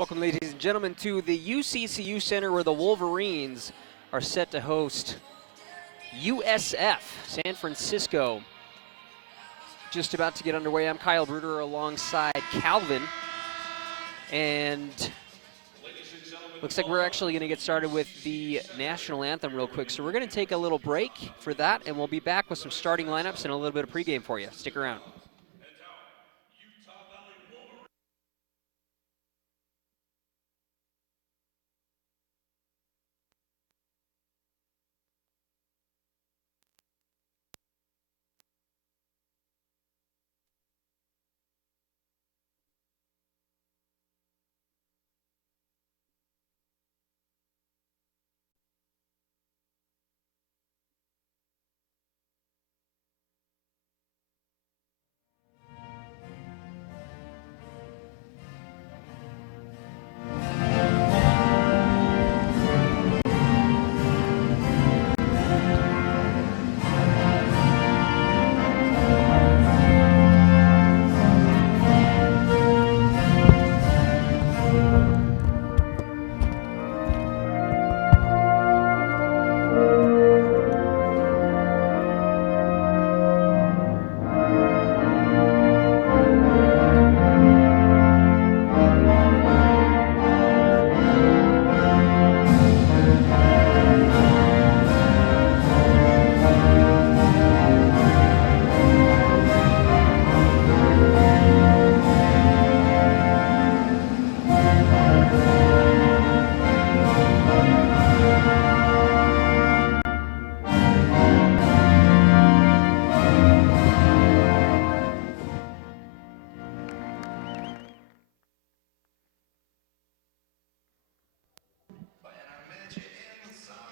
Welcome, ladies and gentlemen, to the UCCU Center where the Wolverines are set to host USF San Francisco. Just about to get underway. I'm Kyle Bruder alongside Calvin. And looks like we're actually going to get started with the national anthem real quick. So we're going to take a little break for that, and we'll be back with some starting lineups and a little bit of pregame for you. Stick around.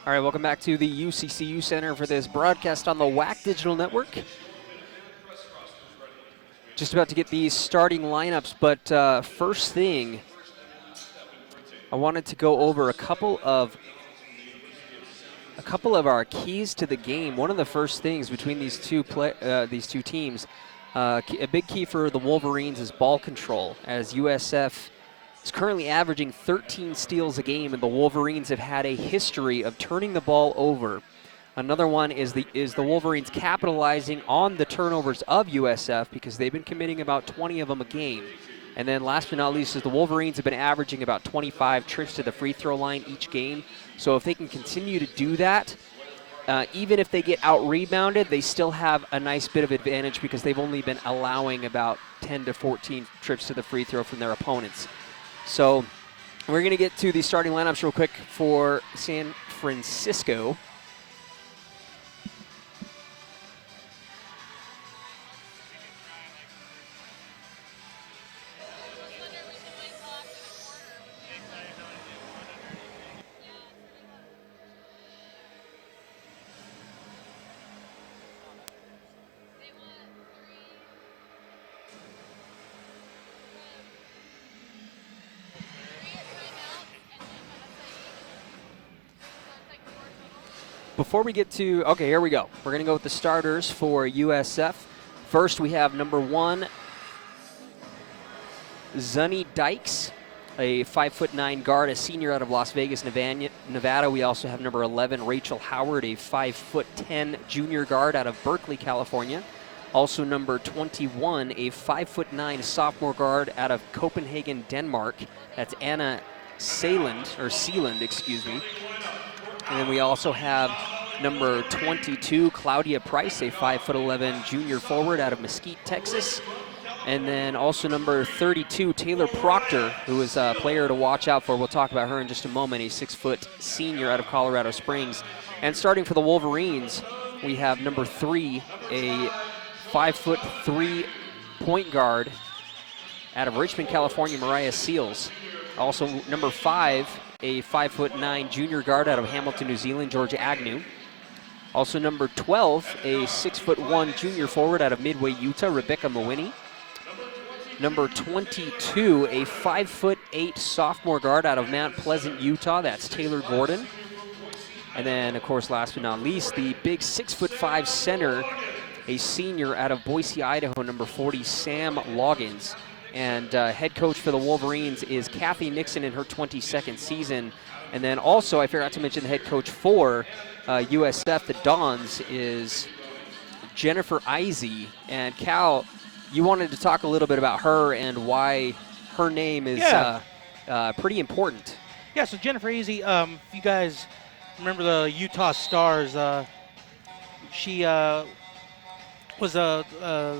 All right, welcome back to the UCCU Center for this broadcast on the WAC Digital Network. Just about to get these starting lineups, but first thing, I wanted to go over a couple of our keys to the game. One of the first things between these two teams, a big key for the Wolverines is ball control, as USF is currently averaging 13 steals a game, and the Wolverines have had a history of turning the ball over. Another one is the Wolverines capitalizing on the turnovers of USF, because they've been committing about 20 of them a game. And then last but not least is the Wolverines have been averaging about 25 trips to the free throw line each game. So if they can continue to do that, even if they get out-rebounded, they still have a nice bit of advantage, because they've only been allowing about 10 to 14 trips to the free throw from their opponents. So we're going to get to the starting lineups real quick for San Francisco. Before we get to, okay, here we go. We're going to go with the starters for USF. First, we have number 1, Zunny Dykes, a 5'9" guard, a senior out of Las Vegas, Nevada. We also have number 11, Rachel Howard, a 5'10" junior guard out of Berkeley, California. Also number 21, a 5'9" sophomore guard out of Copenhagen, Denmark. That's Anna Seeland, excuse me. And then we also have number 22, Claudia Price, a 5'11" junior forward out of Mesquite, Texas. And then also number 32, Taylor Proctor, who is a player to watch out for. We'll talk about her in just a moment, a 6-foot senior out of Colorado Springs. And starting for the Wolverines, we have number 3, a 5'3" point guard out of Richmond, California, Mariah Seals. Also number 5, a 5'9" junior guard out of Hamilton, New Zealand, Georgia Agnew. Also number 12, a 6'1" junior forward out of Midway, Utah, Rebecca Mawini. Number 22, a 5'8" sophomore guard out of Mount Pleasant, Utah. That's Taylor Gordon. And then, of course, last but not least, the big 6'5" center, a senior out of Boise, Idaho, number 40, Sam Loggins. And head coach for the Wolverines is Kathy Nixon in her 22nd season. And then also, I forgot to mention the head coach for USF, the Dons, is Jennifer Izey. And Cal, you wanted to talk a little bit about her and why her name is pretty important. Yeah, so Jennifer Izey, if you guys remember the Utah Stars, she was a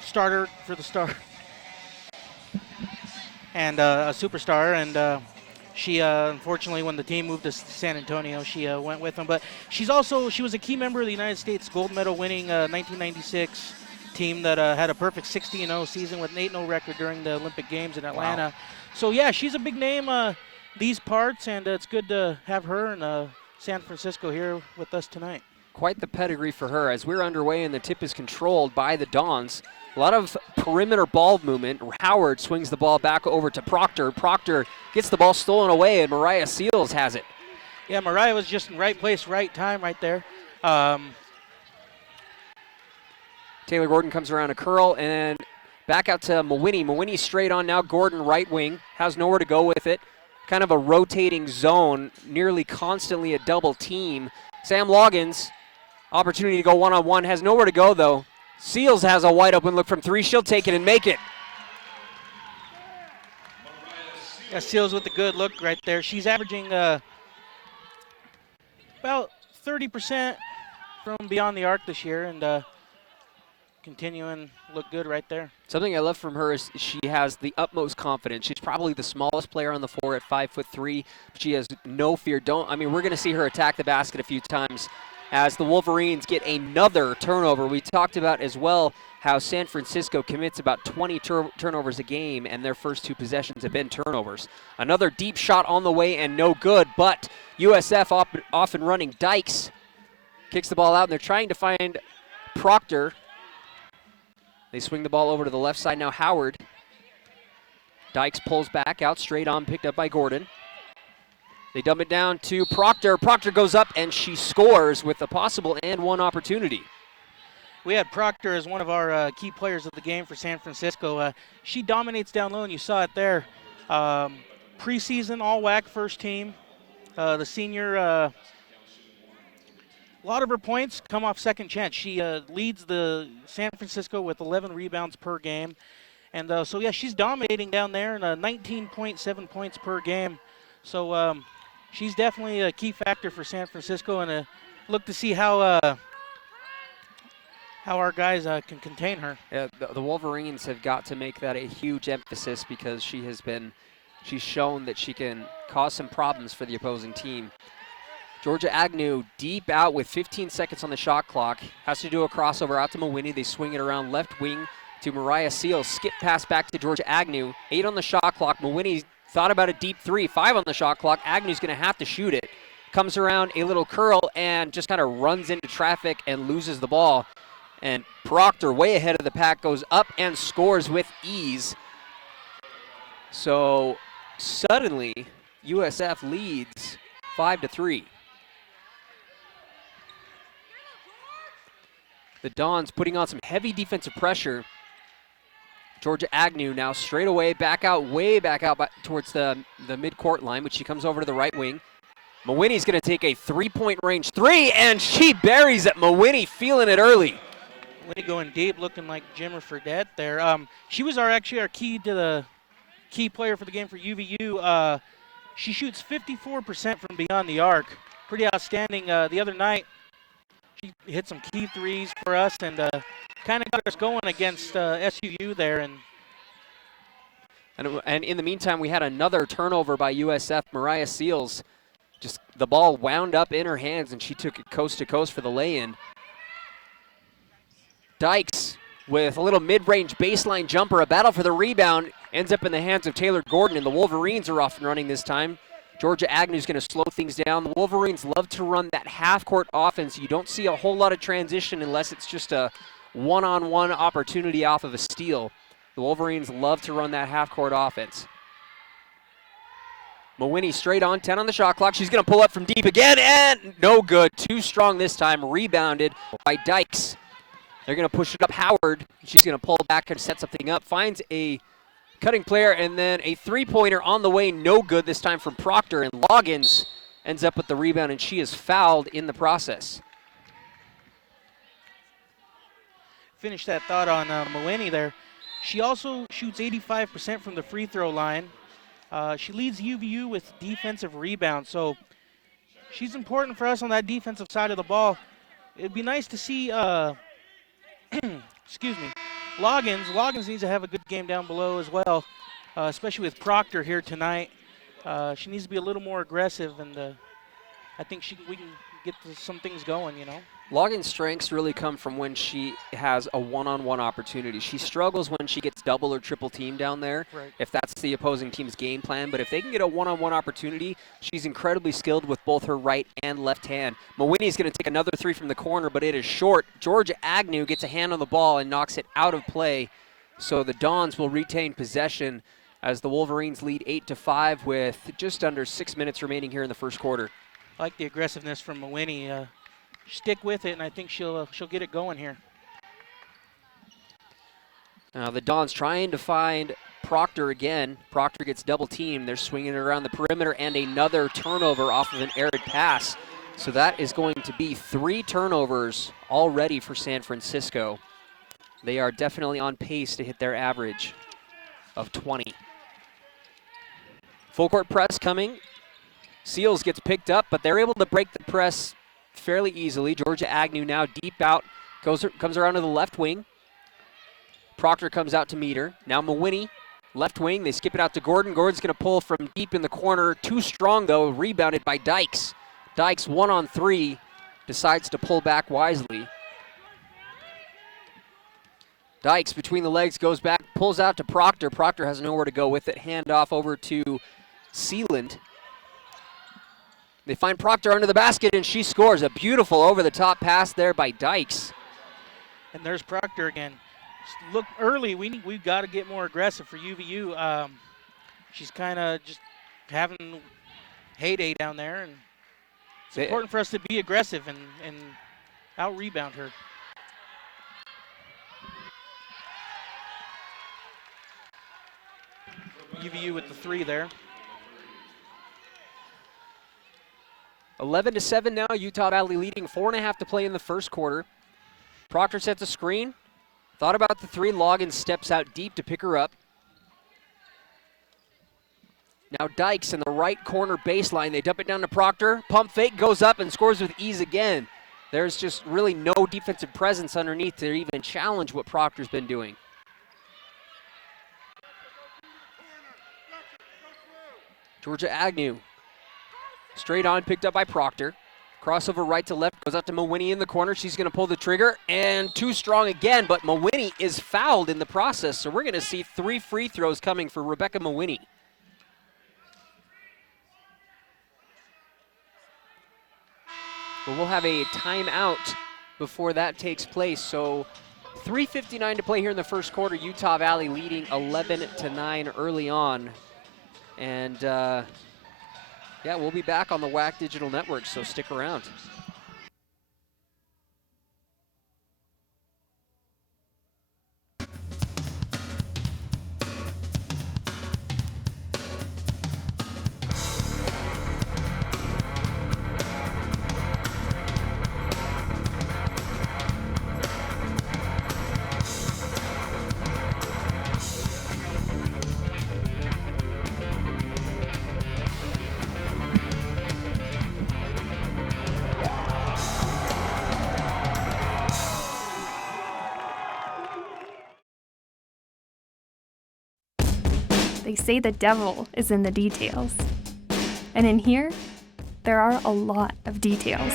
starter for the Star and a superstar, and she unfortunately, when the team moved to San Antonio, she went with them. But she was a key member of the United States gold medal winning 1996 team that had a perfect 60-0 season with an 8-0 record during the Olympic Games in Atlanta. Wow. So yeah, she's a big name these parts, and it's good to have her in San Francisco here with us tonight. Quite the pedigree for her. As we're underway and the tip is controlled by the Dons, a lot of perimeter ball movement. Howard swings the ball back over to Proctor. Proctor gets the ball stolen away, and Mariah Seals has it. Yeah, Mariah was just in right place, right time right there. Taylor Gordon comes around a curl, and back out to Mawhinney. Mawhinney straight on now. Gordon right wing, has nowhere to go with it. Kind of a rotating zone, nearly constantly a double team. Sam Loggins, opportunity to go one-on-one, has nowhere to go though. Seals has a wide open look from three. She'll take it and make it. Yeah, Seals with a good look right there. She's averaging about 30% from beyond the arc this year, and continuing look good right there. Something I love from her is she has the utmost confidence. She's probably the smallest player on the floor at 5'3", but she has no fear. We're going to see her attack the basket a few times as the Wolverines get another turnover. We talked about as well how San Francisco commits about 20 turnovers a game, and their first two possessions have been turnovers. Another deep shot on the way and no good, but USF off and running. Dykes kicks the ball out, and they're trying to find Proctor. They swing the ball over to the left side now. Howard. Dykes pulls back out straight on, picked up by Gordon. They dump it down to Proctor. Proctor goes up and she scores with a possible and one opportunity. We had Proctor as one of our key players of the game for San Francisco. She dominates down low, and you saw it there. Preseason all-WAC first team. The senior, a lot of her points come off second chance. She leads the San Francisco with 11 rebounds per game. And so, yeah, she's dominating down there, and 19.7 points per game. So she's definitely a key factor for San Francisco, and look to see how our guys can contain her. Yeah, the Wolverines have got to make that a huge emphasis because she's shown that she can cause some problems for the opposing team. Georgia Agnew deep out with 15 seconds on the shot clock. Has to do a crossover out to Mawhinney. They swing it around left wing to Mariah Seals. Skip pass back to Georgia Agnew. 8 on the shot clock. Mawhinney thought about a deep three. 5 on the shot clock. Agnew's going to have to shoot it. Comes around a little curl and just kind of runs into traffic and loses the ball. And Proctor, way ahead of the pack, goes up and scores with ease. So suddenly, USF leads 5-3. The Dons putting on some heavy defensive pressure. Georgia Agnew now straight away, way back out towards the midcourt line, which she comes over to the right wing. Mawhinney's going to take a three-point range three, and she buries it. Mawhinney feeling it early. Mawhinney going deep, looking like Jimmer Fredette there. She was our key player for the game for UVU. She shoots 54% from beyond the arc. Pretty outstanding. The other night, she hit some key threes for us and kind of got us going against SUU there. And in the meantime, we had another turnover by USF. Mariah Seals, just the ball wound up in her hands, and she took it coast to coast for the lay-in. Dykes with a little mid-range baseline jumper, a battle for the rebound, ends up in the hands of Taylor Gordon, and the Wolverines are off and running this time. Georgia Agnew's going to slow things down. The Wolverines love to run that half-court offense. You don't see a whole lot of transition unless it's just a one-on-one opportunity off of a steal. The Wolverines love to run that half-court offense. Mawhinney straight on, 10 on the shot clock. She's going to pull up from deep again, and no good. Too strong this time, rebounded by Dykes. They're going to push it up Howard. She's going to pull back and set something up. Finds a Cutting player, and then a three-pointer on the way, no good this time from Proctor, and Loggins ends up with the rebound, and she is fouled in the process. Finish that thought on Mawini there. She also shoots 85% from the free throw line. She leads UVU with defensive rebounds, so she's important for us on that defensive side of the ball. It'd be nice to see, excuse me, Loggins. Loggins needs to have a good game down below as well, especially with Proctor here tonight. She needs to be a little more aggressive, and I think we can get some things going, you know. Loggins' strengths really come from when she has a one-on-one opportunity. She struggles when she gets double or triple team down there, Right. if that's the opposing team's game plan. But if they can get a one-on-one opportunity, she's incredibly skilled with both her right and left hand. Mawini's going to take another three from the corner, but it is short. Georgia Agnew gets a hand on the ball and knocks it out of play. So the Dons will retain possession as the Wolverines lead 8-5 with just under 6 minutes remaining here in the first quarter. I like the aggressiveness from Mawini. Stick with it, and I think she'll get it going here. Now the Dons trying to find Proctor again. Proctor gets double teamed. They're swinging it around the perimeter, and another turnover off of an arid pass. So that is going to be 3 turnovers already for San Francisco. They are definitely on pace to hit their average of 20. Full court press coming. Seals gets picked up, but they're able to break the press fairly easily. Georgia Agnew now deep out, comes around to the left wing. Proctor comes out to meet her. Now Mawini, left wing. They skip it out to Gordon. Gordon's going to pull from deep in the corner. Too strong, though, rebounded by Dykes. Dykes, 1-on-3, decides to pull back wisely. Dykes between the legs, goes back, pulls out to Proctor. Proctor has nowhere to go with it. Hand off over to Sealand. They find Proctor under the basket, and she scores. A beautiful over-the-top pass there by Dykes. And there's Proctor again. Look early. We've got to get more aggressive for UVU. She's kind of just having heyday down there, and it's important for us to be aggressive and out-rebound her. UVU with the 3 there. 11-7 now, Utah Valley leading, 4.5 to play in the first quarter. Proctor sets a screen, thought about the 3, Loggins steps out deep to pick her up. Now Dykes in the right corner baseline, they dump it down to Proctor, pump fake, goes up and scores with ease again. There's just really no defensive presence underneath to even challenge what Proctor's been doing. Georgia Agnew. Straight on, picked up by Proctor. Crossover right to left, goes out to Mawini in the corner. She's going to pull the trigger, and too strong again, but Mawini is fouled in the process, so we're going to see 3 free throws coming for Rebecca Mawini. But we'll have a timeout before that takes place, so 3:59 to play here in the first quarter. Utah Valley leading 11-9 early on. And yeah, we'll be back on the WAC Digital Network, so stick around. They say the devil is in the details. And in here, there are a lot of details.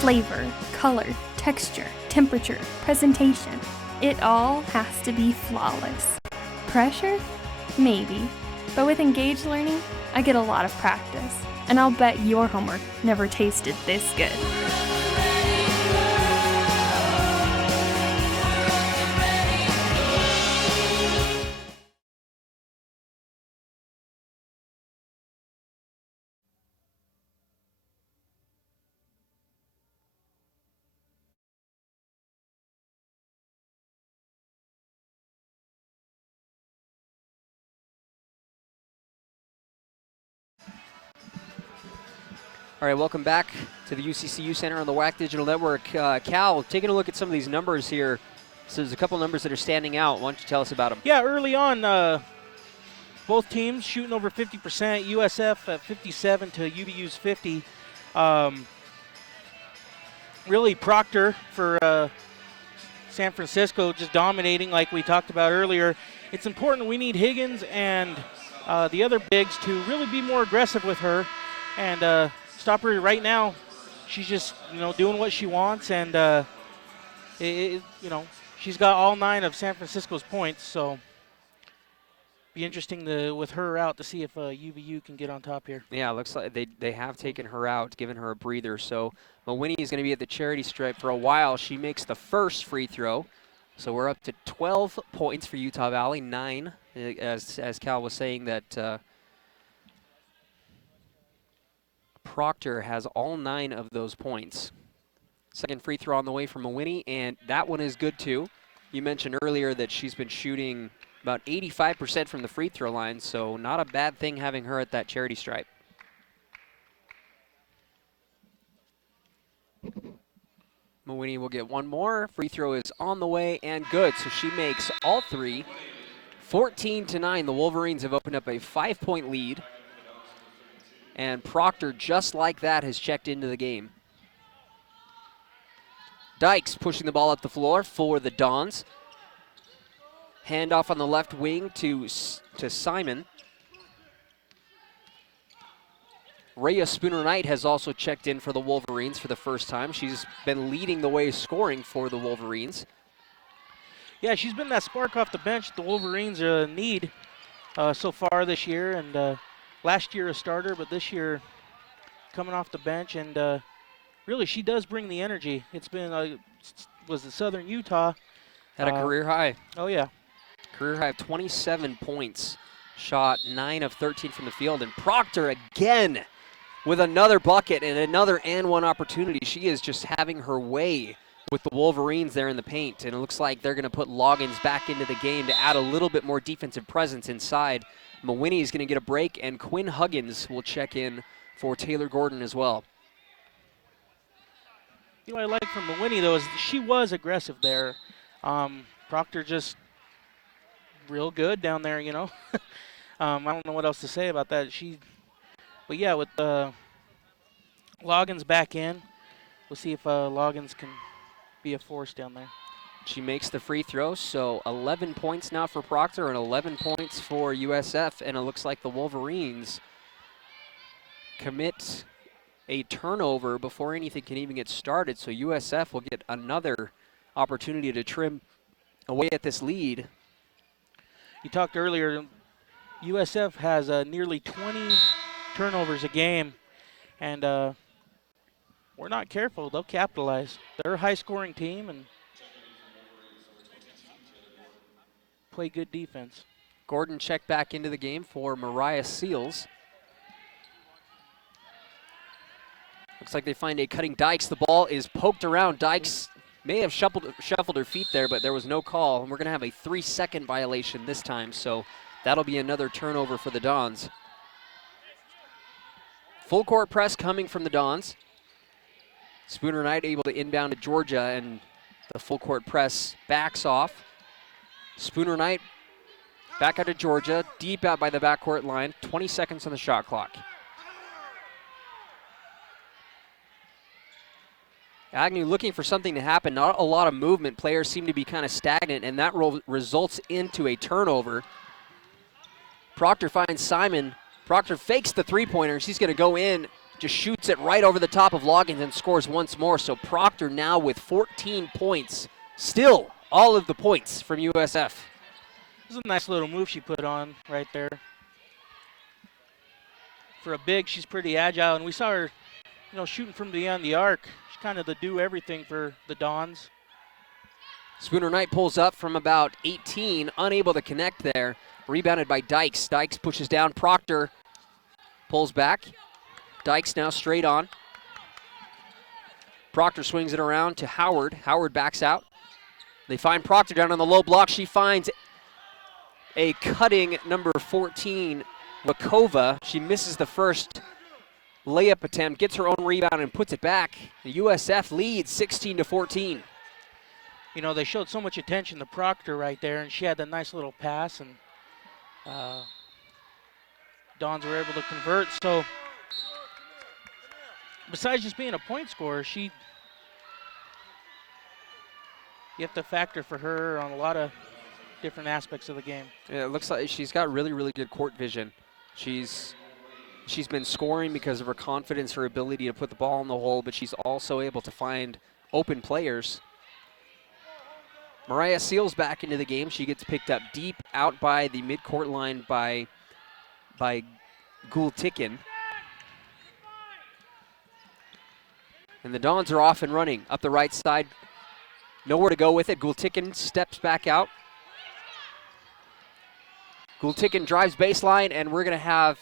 Flavor, color, texture, temperature, presentation. It all has to be flawless. Pressure? Maybe. But with engaged learning, I get a lot of practice. And I'll bet your homework never tasted this good. All right, welcome back to the UCCU Center on the WAC Digital Network. Cal, taking a look at some of these numbers here. So there's a couple numbers that are standing out. Why don't you tell us about them? Yeah, early on, both teams shooting over 50%. USF at 57 to UVU's 50. Really, Proctor for San Francisco just dominating like we talked about earlier. It's important we need Higgins and the other bigs to really be more aggressive with her and stop her right now. She's just, doing what she wants, and she's got all 9 of San Francisco's points, so be interesting with her out to see if UVU can get on top here. Yeah, it looks like they have taken her out, given her a breather. So Mawini is going to be at the charity stripe for a while. She makes the first free throw. So we're up to 12 points for Utah Valley, 9, as Cal was saying that Proctor has all 9 of those points. Second free throw on the way from Mawini, and that one is good too. You mentioned earlier that she's been shooting about 85% from the free throw line, so not a bad thing having her at that charity stripe. Mawini will get one more. Free throw is on the way and good, so she makes all 3. 14-9, the Wolverines have opened up a 5-point lead. And Proctor, just like that, has checked into the game. Dykes pushing the ball up the floor for the Dons. Handoff on the left wing to Simon. Rhea Spooner-Knight has also checked in for the Wolverines for the first time. She's been leading the way scoring for the Wolverines. Yeah, she's been that spark off the bench the Wolverines need so far this year, and last year a starter, but this year coming off the bench, and really she does bring the energy. It's been, was it Southern Utah? Had a career high. Oh, yeah. Career high of 27 points. Shot 9 of 13 from the field, and Proctor again with another bucket and another and one opportunity. She is just having her way with the Wolverines there in the paint, and it looks like they're going to put Loggins back into the game to add a little bit more defensive presence inside. Mawini is going to get a break, and Quinn Huggins will check in for Taylor Gordon as well. You know what I like from Mawini, though, is she was aggressive there. Proctor just real good down there, I don't know what else to say about that. But yeah, with Loggins back in, we'll see if Loggins can be a force down there. She makes the free throw, so 11 points now for Proctor and 11 points for USF, and it looks like the Wolverines commit a turnover before anything can even get started, so USF will get another opportunity to trim away at this lead. You talked earlier, USF has nearly 20 turnovers a game, and we're not careful, they'll capitalize. They're a high-scoring team and play good defense. Gordon checked back into the game for Mariah Seals. Looks like they find a cutting Dykes. The ball is poked around. Dykes may have shuffled her feet there, but there was no call. And we're going to have a 3-second violation this time, so that'll be another turnover for the Dons. Full court press coming from the Dons. Spooner-Knight able to inbound to Georgia, and the full court press backs off. Spooner-Knight back out to Georgia, deep out by the backcourt line. 20 seconds on the shot clock. Agnew looking for something to happen. Not a lot of movement. Players seem to be kind of stagnant, and that results into a turnover. Proctor finds Simon. Proctor fakes the three-pointer. She's going to go in, just shoots it right over the top of Loggins and scores once more. So Proctor now with 14 points. Still all of the points from USF. This is a nice little move she put on right there. For a big, she's pretty agile, and we saw her, shooting from beyond the arc. She's kind of the do-everything for the Dons. Spooner-Knight pulls up from about 18, unable to connect there. Rebounded by Dykes. Dykes pushes down. Proctor pulls back. Dykes now straight on. Proctor swings it around to Howard. Howard backs out. They find Proctor down on the low block. She finds a cutting number 14, Wakova. She misses the first layup attempt, gets her own rebound and puts it back. The USF leads 16-14. You know, they showed so much attention to Proctor right there, and she had that nice little pass, and Dons were able to convert. So besides just being a point scorer, you have to factor for her on a lot of different aspects of the game. Yeah, it looks like she's got really, really good court vision. She's been scoring because of her confidence, her ability to put the ball in the hole, but she's also able to find open players. Mariah Seals back into the game. She gets picked up deep out by the midcourt line by Gultikin. And the Dons are off and running up the right side. Nowhere to go with it. Gultikin steps back out. Gultikin drives baseline, and we're going to have,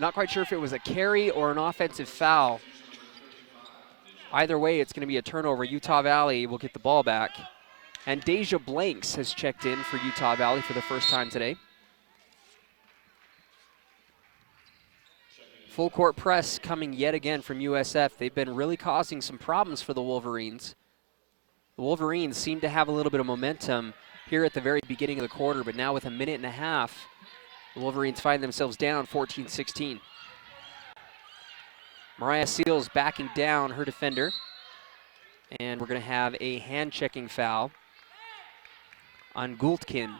not quite sure if it was a carry or an offensive foul. Either way, it's going to be a turnover. Utah Valley will get the ball back. And Deja Blanks has checked in for Utah Valley for the first time today. Full court press coming yet again from USF. They've been really causing some problems for the Wolverines. The Wolverines seem to have a little bit of momentum here at the very beginning of the quarter, but now with a minute and a half, the Wolverines find themselves down 14-16. Mariah Seals backing down her defender, and we're going to have a hand-checking foul on Gultikin,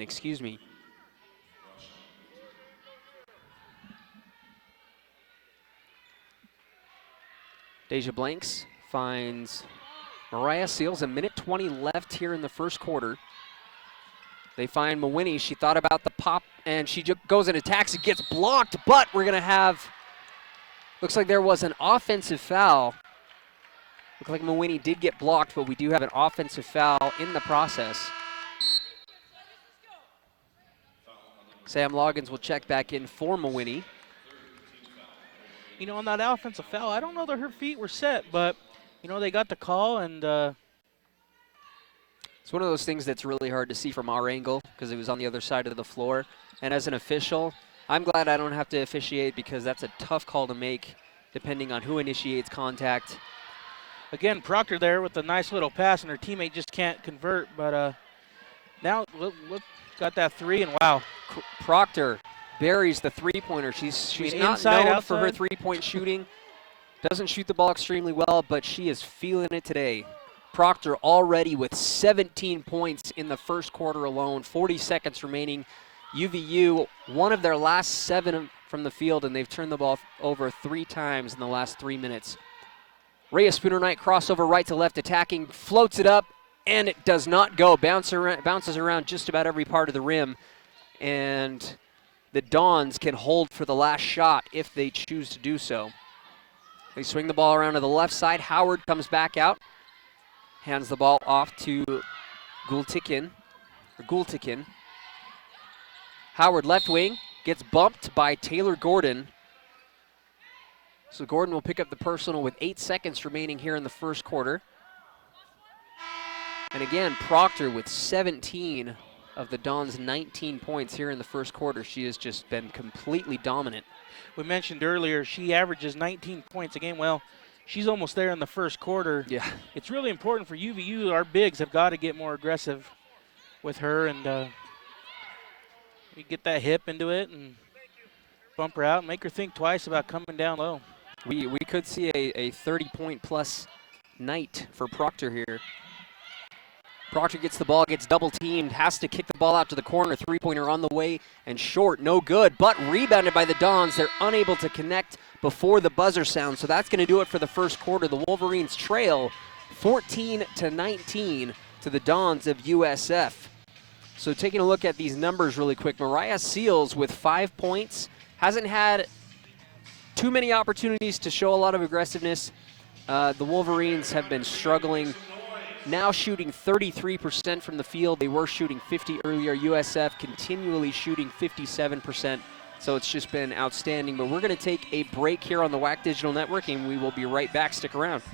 excuse me. Deja Blanks finds Mariah Seals. A minute 20 left here in the first quarter. They find Mawini. She thought about the pop, and she goes and attacks. It gets blocked, but we're going to have, looks like there was an offensive foul. Looks like Mawini did get blocked, but we do have an offensive foul in the process. Sam Loggins will check back in for Mawini. You know, on that offensive foul, I don't know that her feet were set, but, you know, they got the call, and it's one of those things that's really hard to see from our angle because it was on the other side of the floor. And as an official, I'm glad I don't have to officiate because that's a tough call to make depending on who initiates contact. again, Proctor there with a nice little pass, and her teammate just can't convert. But now, look, got that three, and wow. Proctor buries the three-pointer. She's not inside, known outside for her three-point shooting. Doesn't shoot the ball extremely well, but she is feeling it today. Proctor already with 17 points in the first quarter alone, 40 seconds remaining. UVU, one of their last 7 from the field, and they've turned the ball over 3 times in the last 3 minutes. Rhea Spooner Knight crossover right to left, attacking, floats it up, and it does not go. Bounces around just about every part of the rim, and the Dons can hold for the last shot if they choose to do so. They swing the ball around to the left side. Howard comes back out, hands the ball off to Gultikin. Howard left wing, gets bumped by Taylor Gordon. So Gordon will pick up the personal with 8 seconds remaining here in the first quarter. And again, Proctor with 17 of the Dons' 19 points here in the first quarter. She has just been completely dominant. We mentioned earlier she averages 19 points a game. Well, she's almost there in the first quarter. Yeah. It's really important for UVU. Our bigs have got to get more aggressive with her, and we get that hip into it and bump her out and make her think twice about coming down low. We could see a 30-point plus night for Proctor here. Proctor gets the ball, gets double teamed, has to kick the ball out to the corner. Three-pointer on the way and short, no good, but rebounded by the Dons. They're unable to connect before the buzzer sound, so that's going to do it for the first quarter. The Wolverines trail 14-19 to the Dons of USF. So taking a look at these numbers really quick, Mariah Seals with 5 points, hasn't had too many opportunities to show a lot of aggressiveness. The Wolverines have been struggling. Now shooting 33% from the field. They were shooting 50 earlier. USF continually shooting 57%. So it's just been outstanding. But we're going to take a break here on the WAC Digital Network, and we will be right back. Stick around.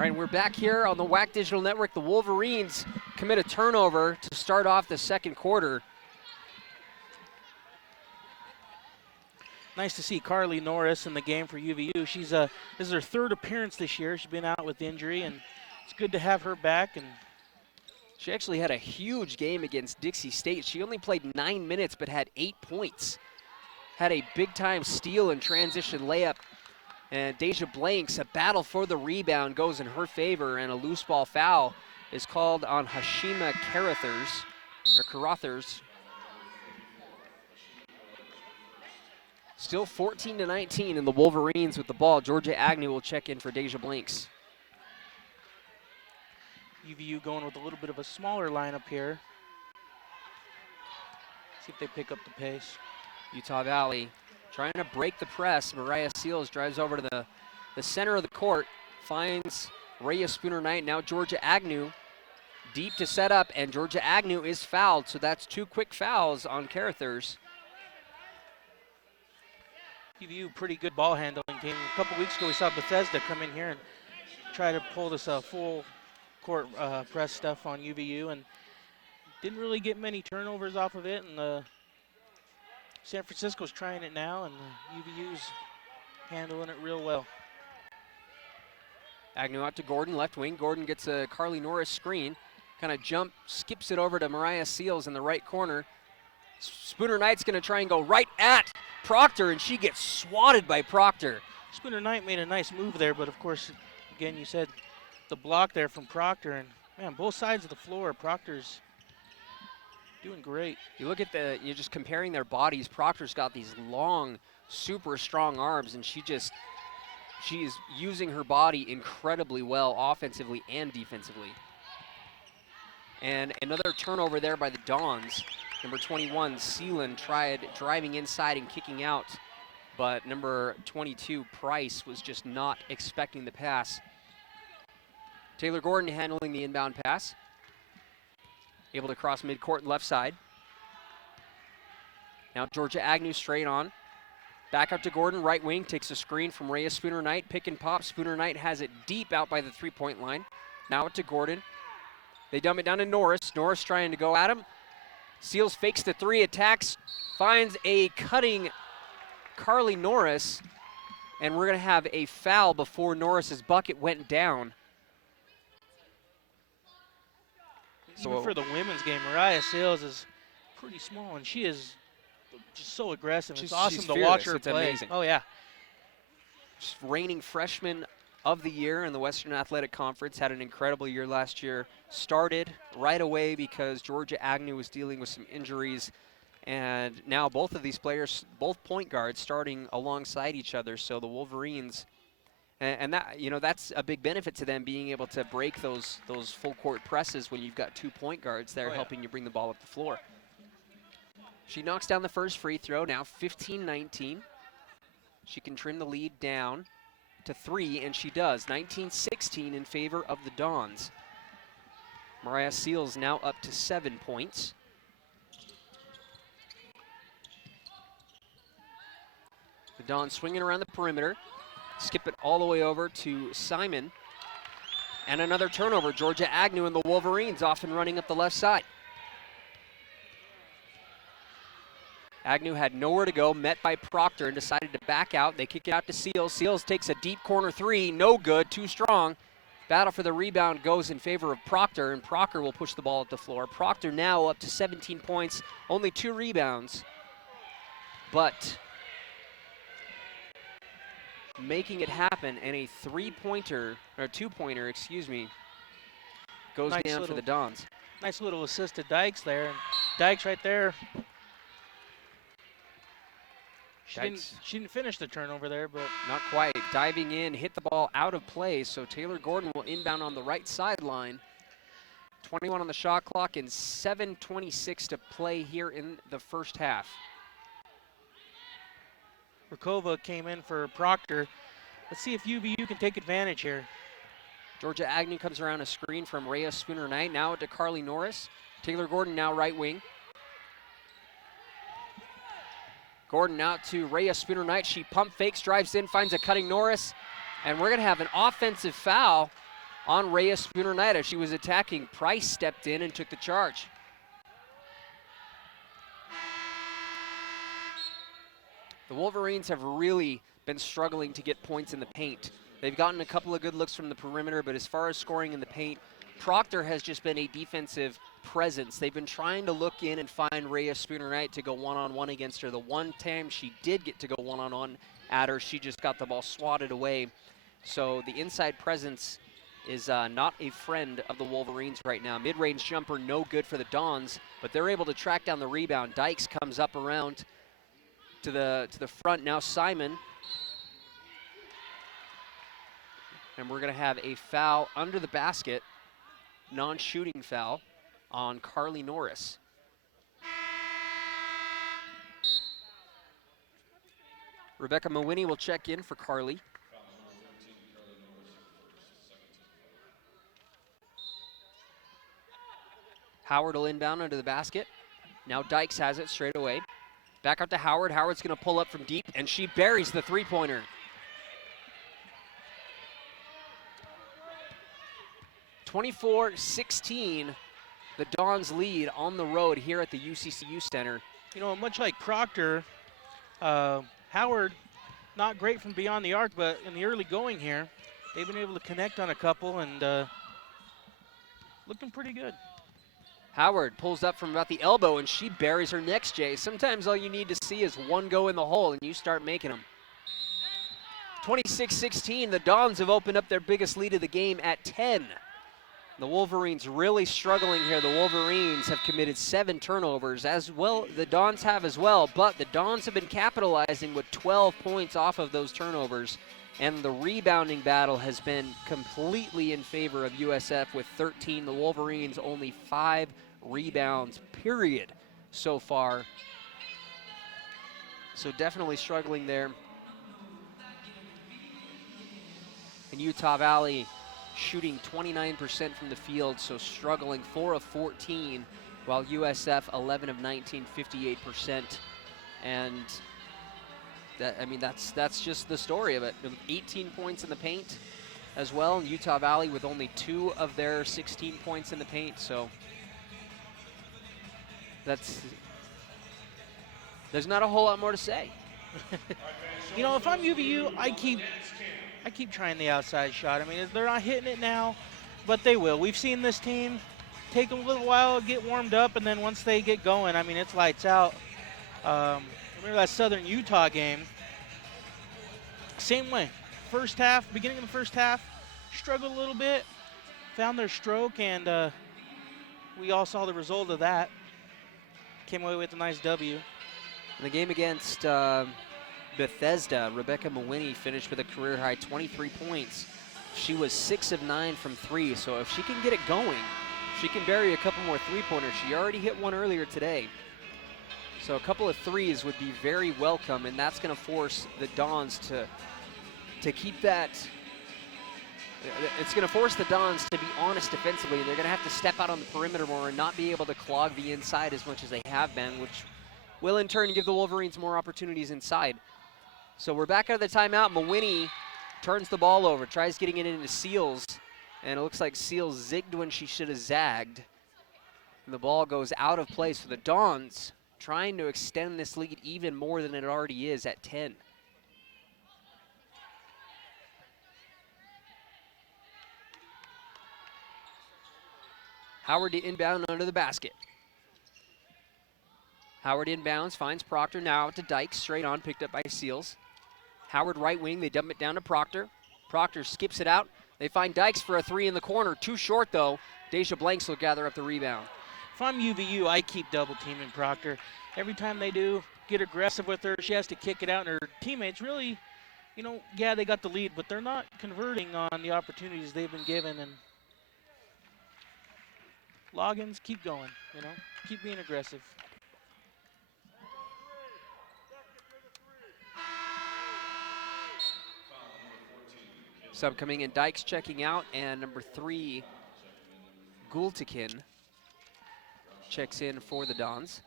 All right, we're back here on the WAC Digital Network. The Wolverines commit a turnover to start off the second quarter. Nice to see Carly Norris in the game for UVU. This is her third appearance this year. She's been out with injury, and it's good to have her back. And she actually had a huge game against Dixie State. She only played 9 minutes but had 8 points. Had a big-time steal and transition layup. And Deja Blanks, a battle for the rebound, goes in her favor, and a loose ball foul is called on Hashima Carruthers. Still 14-19 in the Wolverines with the ball. Georgia Agnew will check in for Deja Blanks. UVU going with a little bit of a smaller lineup here. See if they pick up the pace. Utah Valley trying to break the press. Mariah Seals drives over to the center of the court, finds Rhea Spooner-Knight. Now Georgia Agnew deep to set up, and Georgia Agnew is fouled, so that's 2 quick fouls on Carruthers. UVU pretty good ball handling team. A couple weeks ago we saw Bethesda come in here and try to pull this full court press stuff on UVU, and didn't really get many turnovers off of it. And San Francisco's trying it now, and UVU's handling it real well. Agnew out to Gordon, left wing. Gordon gets a Carly Norris screen, kind of skips it over to Mariah Seals in the right corner. Spooner-Knight's going to try and go right at Proctor, and she gets swatted by Proctor. Spooner-Knight made a nice move there, but of course, again, you said the block there from Proctor, and man, both sides of the floor, Proctor's doing great. You look at you're just comparing their bodies. Proctor's got these long, super strong arms, and she is using her body incredibly well, offensively and defensively. And another turnover there by the Dons. Number 21, Seelan, tried driving inside and kicking out, but number 22, Price, was just not expecting the pass. Taylor Gordon handling the inbound pass. Able to cross midcourt left side. Now Georgia Agnew straight on. Back out to Gordon, right wing, takes a screen from Rhea Spooner-Knight. Pick and pop, Spooner-Knight has it deep out by the three-point line. Now out to Gordon. They dump it down to Norris. Norris trying to go at him. Seals fakes the three, attacks, finds a cutting Carly Norris, and we're going to have a foul before Norris's bucket went down. Even for the women's game, Mariah Seals is pretty small, and she is just so aggressive. It's awesome to watch her play. Amazing. Oh, yeah. Just reigning freshman of the year in the Western Athletic Conference, had an incredible year last year. Started right away because Georgia Agnew was dealing with some injuries, and now both of these players, both point guards, starting alongside each other. So the Wolverines, and that, you know, that's a big benefit to them, being able to break those full court presses when you've got 2 point guards there helping you bring the ball up the floor. She knocks down the first free throw, now 15-19. She can trim the lead down to 3, and she does. 19-16 in favor of the Dons. Mariah Seals now up to 7 points. The Dons swinging around the perimeter. Skip it all the way over to Simon. And another turnover. Georgia Agnew and the Wolverines off and running up the left side. Agnew had nowhere to go, met by Proctor, and decided to back out. They kick it out to Seals. Seals takes a deep corner 3, no good, too strong. Battle for the rebound goes in favor of Proctor, and Proctor will push the ball up the floor. Proctor now up to 17 points, only 2 rebounds, but making it happen, and a 3-pointer, or 2-pointer, excuse me, goes Nice down for the Dons. Nice little assist to Dykes there. And Dykes right there. She didn't finish the turnover there, but Not quite. Diving in, hit the ball out of play, so Taylor Gordon will inbound on the right sideline. 21 on the shot clock and 7:26 to play here in the first half. Rakova came in for Proctor. Let's see if UVU can take advantage here. Georgia Agnew comes around a screen from Rhea Spooner-Knight. Now to Carly Norris. Taylor Gordon now right wing. Gordon out to Rhea Spooner-Knight. She pump fakes, drives in, finds a cutting Norris. And we're going to have an offensive foul on Reyes Spooner Knight as she was attacking. Price stepped in and took the charge. The Wolverines have really been struggling to get points in the paint. They've gotten a couple of good looks from the perimeter, but as far as scoring in the paint, Proctor has just been a defensive presence. They've been trying to look in and find Reyes Spooner Knight to go one-on-one against her. The one time she did get to go one-on-one at her, she just got the ball swatted away. So the inside presence is not a friend of the Wolverines right now. Mid-range jumper, no good for the Dons, but they're able to track down the rebound. Dykes comes up around to the front. Now Simon. And we're going to have a foul under the basket, non-shooting foul on Carly Norris. Rebecca Mawhinney will check in for Carly. Howard will inbound under the basket. Now Dykes has it straight away. Back out to Howard. Howard's going to pull up from deep, and she buries the three-pointer. 24-16, the Dons lead on the road here at the UCCU Center. You know, much like Proctor, Howard, not great from beyond the arc, but in the early going here, they've been able to connect on a couple and looking pretty good. Howard pulls up from about the elbow, and she buries her next, Jay. Sometimes all you need to see is one go in the hole, and you start making them. 26-16, the Dons have opened up their biggest lead of the game at 10. The Wolverines really struggling here. The Wolverines have committed 7 turnovers as well. The Dons have as well, but the Dons have been capitalizing with 12 points off of those turnovers, and the rebounding battle has been completely in favor of USF with 13. The Wolverines only 5 rebounds, period, so far. So definitely struggling there. And Utah Valley shooting 29% from the field, so struggling 4 of 14, while USF 11 of 19, 58%. And that, I mean, that's just the story of it. 18 points in the paint as well, and Utah Valley with only 2 of their 16 points in the paint. So there's not a whole lot more to say. You know, if I'm UVU, I keep trying the outside shot. I mean, they're not hitting it now, but they will. We've seen this team take a little while to get warmed up, and then once they get going, I mean, it's lights out. Remember that Southern Utah game? Same way. First half, beginning of the first half, struggled a little bit, found their stroke, and we all saw the result of that. Came away with a nice W. In the game against Bethesda, Rebecca Mawhinney finished with a career-high 23 points. She was 6 of 9 from 3, so if she can get it going, she can bury a couple more three-pointers. She already hit one earlier today. So a couple of threes would be very welcome, and that's going to force the Dons to keep that. It's going to force the Dons to be honest defensively. They're going to have to step out on the perimeter more and not be able to clog the inside as much as they have been, which will in turn give the Wolverines more opportunities inside. So we're back out of the timeout. Mawhinney turns the ball over, tries getting it into Seals, and it looks like Seals zigged when she should have zagged. And the ball goes out of play. So the Dons trying to extend this lead even more than it already is at 10. Howard to inbound under the basket. Howard inbounds, finds Proctor, now out to Dykes, straight on, picked up by Seals. Howard right wing, they dump it down to Proctor. Proctor skips it out. They find Dykes for a 3 in the corner. Too short though. Deja Blanks will gather up the rebound. If I'm UVU, I keep double teaming Proctor. Every time they do get aggressive with her, she has to kick it out, and her teammates really, you know, yeah, they got the lead, but they're not converting on the opportunities they've been given. And Loggins, keep going, you know, keep being aggressive. Sub coming in, Dykes checking out, and number 3, Gultekin checks in for the Dons.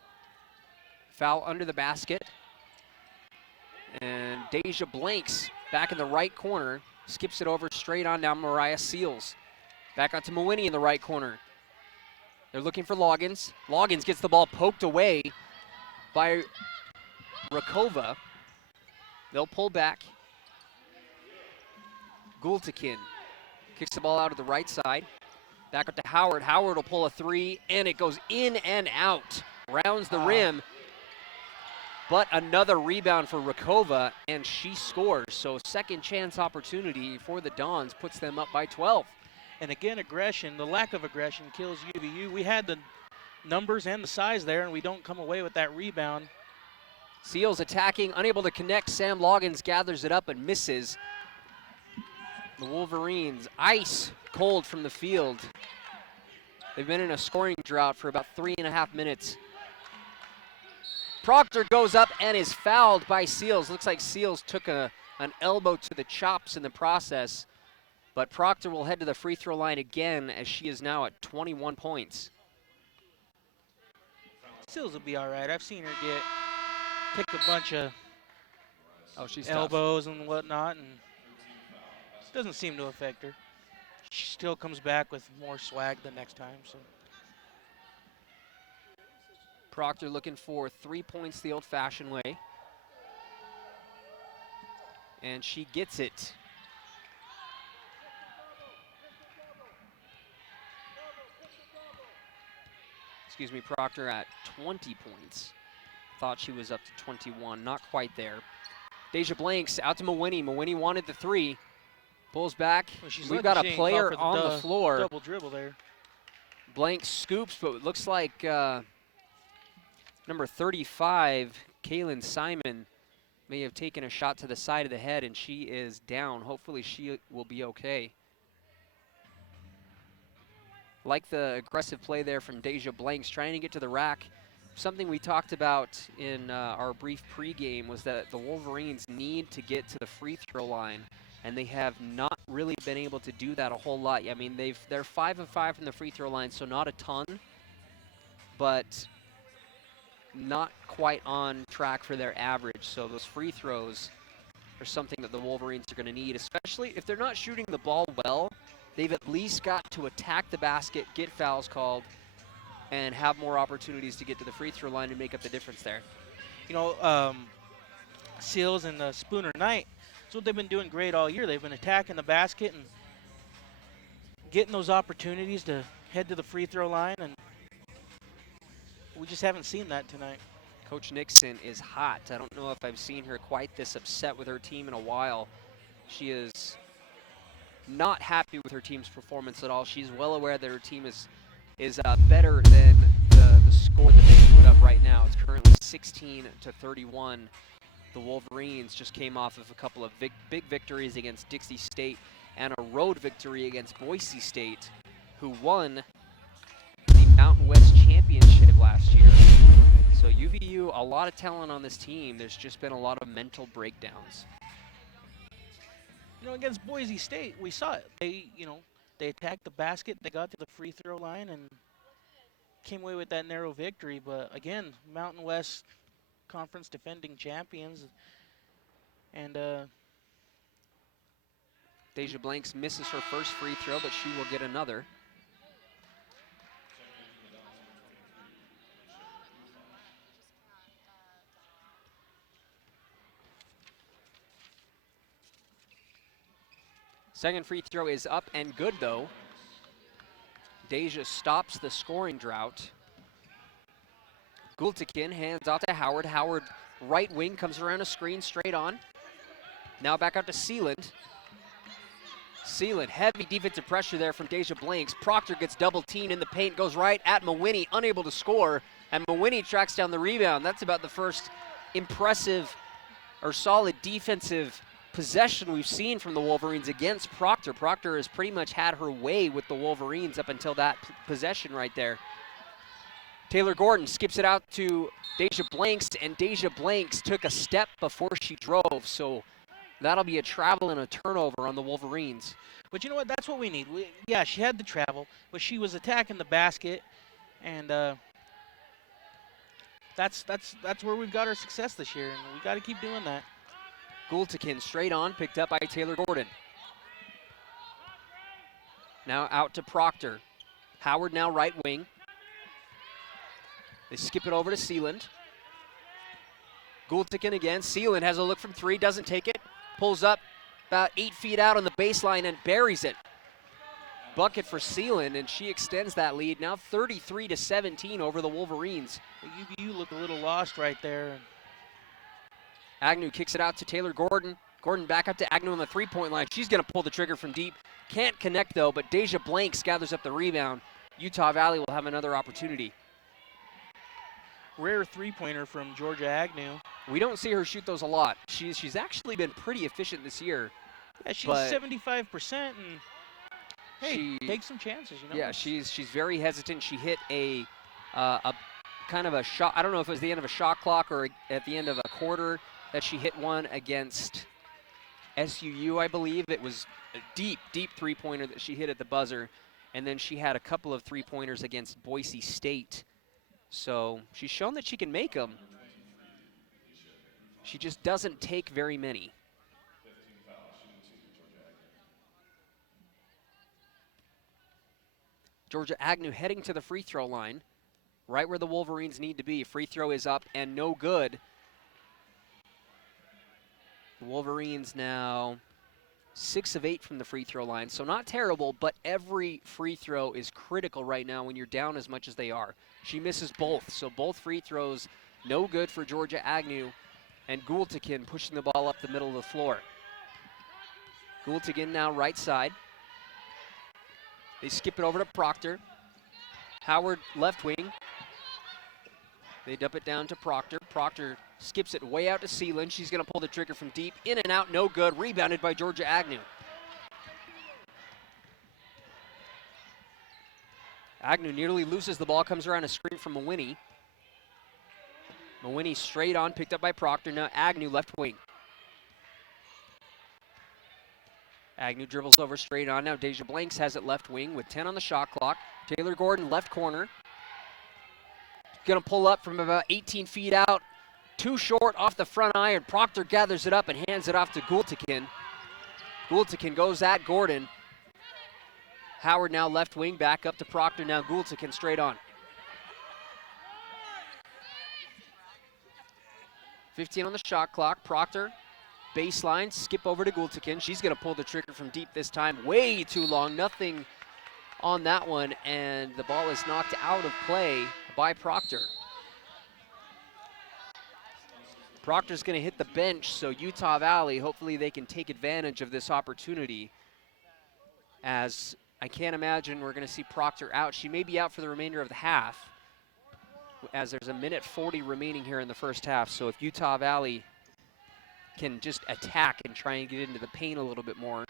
Foul under the basket. And Deja Blanks back in the right corner, skips it over straight on down Mariah Seals. Back out to Mawini in the right corner. They're looking for Loggins. Loggins gets the ball poked away by Rakova. They'll pull back. Gultekin kicks the ball out of the right side. Back up to Howard. Howard will pull a three, and it goes in and out. Rounds the rim. But another rebound for Rakova, and she scores. So second chance opportunity for the Dons puts them up by 12. And again, aggression, the lack of aggression kills UVU. We had the numbers and the size there, and we don't come away with that rebound. Seals attacking, unable to connect. Sam Loggins gathers it up and misses. The Wolverines ice cold from the field. They've been in a scoring drought for about 3.5 minutes. Proctor goes up and is fouled by Seals. Looks like Seals took an elbow to the chops in the process. But Proctor will head to the free throw line again as she is now at 21 points. Seals will be all right. I've seen her take a bunch of she's elbows and whatnot, and it doesn't seem to affect her. She still comes back with more swag the next time. So Proctor looking for 3 points the old-fashioned way. And she gets it. Excuse me, Proctor at 20 points. Thought she was up to 21, not quite there. Deja Blanks out to Mawini. Mawini wanted the three. Pulls back. well, We've got a player on the floor. Double dribble there. Blanks scoops, but it looks like number 35, Kaylin Simon, may have taken a shot to the side of the head, and she is down. Hopefully she will be okay. Like the aggressive play there from Deja Blanks, trying to get to the rack. Something we talked about in our brief pregame was that the Wolverines need to get to the free throw line, and they have not really been able to do that a whole lot. I mean, they're 5 of 5 from the free throw line, so not a ton, but not quite on track for their average. So those free throws are something that the Wolverines are going to need, especially if they're not shooting the ball well. They've at least got to attack the basket, get fouls called, and have more opportunities to get to the free throw line and make up the difference there. You know, Seals and Spooner Knight, that's what they've been doing great all year. They've been attacking the basket and getting those opportunities to head to the free throw line, and we just haven't seen that tonight. Coach Nixon is hot. I don't know if I've seen her quite this upset with her team in a while. She is not happy with her team's performance at all. She's well aware that her team is better than the score that they put up right now. It's currently 16-31. The Wolverines just came off of a couple of big victories against Dixie State and a road victory against Boise State, who won the Mountain West Championship last year. So UVU, a lot of talent on this team. There's just been a lot of mental breakdowns. You know, against Boise State, we saw it. They attacked the basket, they got to the free throw line, and came away with that narrow victory. But again, Mountain West Conference defending champions, and Deja Blanks misses her first free throw, but she will get another. Second free throw is up and good, though. Deja stops the scoring drought. Gultekin hands off to Howard. Howard, right wing, comes around a screen straight on. Now back out to Sealand. Sealand, heavy defensive pressure there from Deja Blanks. Proctor gets double teamed in the paint, goes right at Mawini, unable to score, and Mawini tracks down the rebound. That's about the first impressive or solid defensive possession we've seen from the Wolverines against Proctor. Proctor has pretty much had her way with the Wolverines up until that possession right there. Taylor Gordon skips it out to Deja Blanks, and Deja Blanks took a step before she drove, so that'll be a travel and a turnover on the Wolverines. But you know what? That's what we need. Yeah, she had the travel, but she was attacking the basket, and that's where we've got our success this year, and we got to keep doing that. Gultekin straight on, picked up by Taylor Gordon. Now out to Proctor. Howard now right wing. They skip it over to Sealand. Gultikin again. Sealand has a look from three, doesn't take it. Pulls up about 8 feet out on the baseline and buries it. Bucket for Sealand, and she extends that lead. Now 33-17 over the Wolverines. The UVU look a little lost right there. Agnew kicks it out to Taylor Gordon. Gordon back up to Agnew on the three-point line. She's going to pull the trigger from deep. Can't connect, though, but Deja Blanks gathers up the rebound. Utah Valley will have another opportunity. Rare three-pointer from Georgia Agnew. We don't see her shoot those a lot. She's actually been pretty efficient this year. Yeah, she's 75%, and hey, she, take some chances, you know. Yeah, she's very hesitant. She hit a kind of a shot. I don't know if it was the end of a shot clock or at the end of a quarter that she hit one against SUU, I believe. It was a deep three-pointer that she hit at the buzzer. And then she had a couple of three-pointers against Boise State. So she's shown that she can make them. She just doesn't take very many. Georgia Agnew heading to the free throw line, right where the Wolverines need to be. Free throw is up and no good. The Wolverines now 6 of 8 from the free throw line, so not terrible, but every free throw is critical right now when you're down as much as they are. She misses both, so both free throws no good for Georgia Agnew, and Gultikin pushing the ball up the middle of the floor. Gultikin now right side. They skip it over to Proctor. Howard left wing. They dump it down to Proctor. Proctor skips it way out to Sealand. She's going to pull the trigger from deep. In and out, no good. Rebounded by Georgia Agnew. Agnew nearly loses the ball. Comes around a screen from Mawhinney. Mawhinney straight on, picked up by Proctor. Now Agnew left wing. Agnew dribbles over straight on. Now Deja Blanks has it left wing with 10 on the shot clock. Taylor Gordon left corner. Going to pull up from about 18 feet out. Too short off the front iron. Proctor gathers it up and hands it off to Gultikin. Gultikin goes at Gordon. Howard now left wing, back up to Proctor. Now Gultikin straight on. 15 on the shot clock. Proctor, baseline, skip over to Gultikin. She's going to pull the trigger from deep this time. Way too long. Nothing on that one, and the ball is knocked out of play by Proctor. Proctor's going to hit the bench, so Utah Valley, hopefully they can take advantage of this opportunity, as I can't imagine we're going to see Proctor out. She may be out for the remainder of the half, as there's a minute 40 remaining here in the first half. So if Utah Valley can just attack and try and get into the paint a little bit more,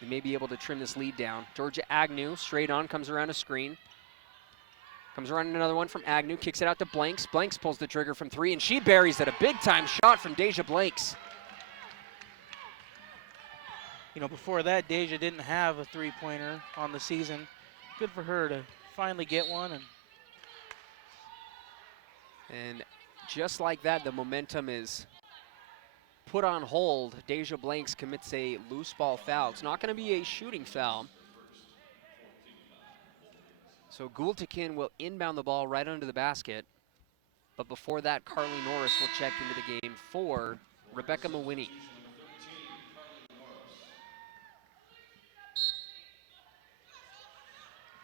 they may be able to trim this lead down. Georgia Agnew straight on, comes around a screen. Comes around another one from Agnew, kicks it out to Blanks. Blanks pulls the trigger from three, and she buries it. A big-time shot from Deja Blanks. You know, before that, Deja didn't have a three-pointer on the season. Good for her to finally get one. And just like that, the momentum is put on hold. Deja Blanks commits a loose ball foul. It's not going to be a shooting foul. So Gultikin will inbound the ball right under the basket. But before that, Carly Norris will check into the game for Rebecca Mawhinney.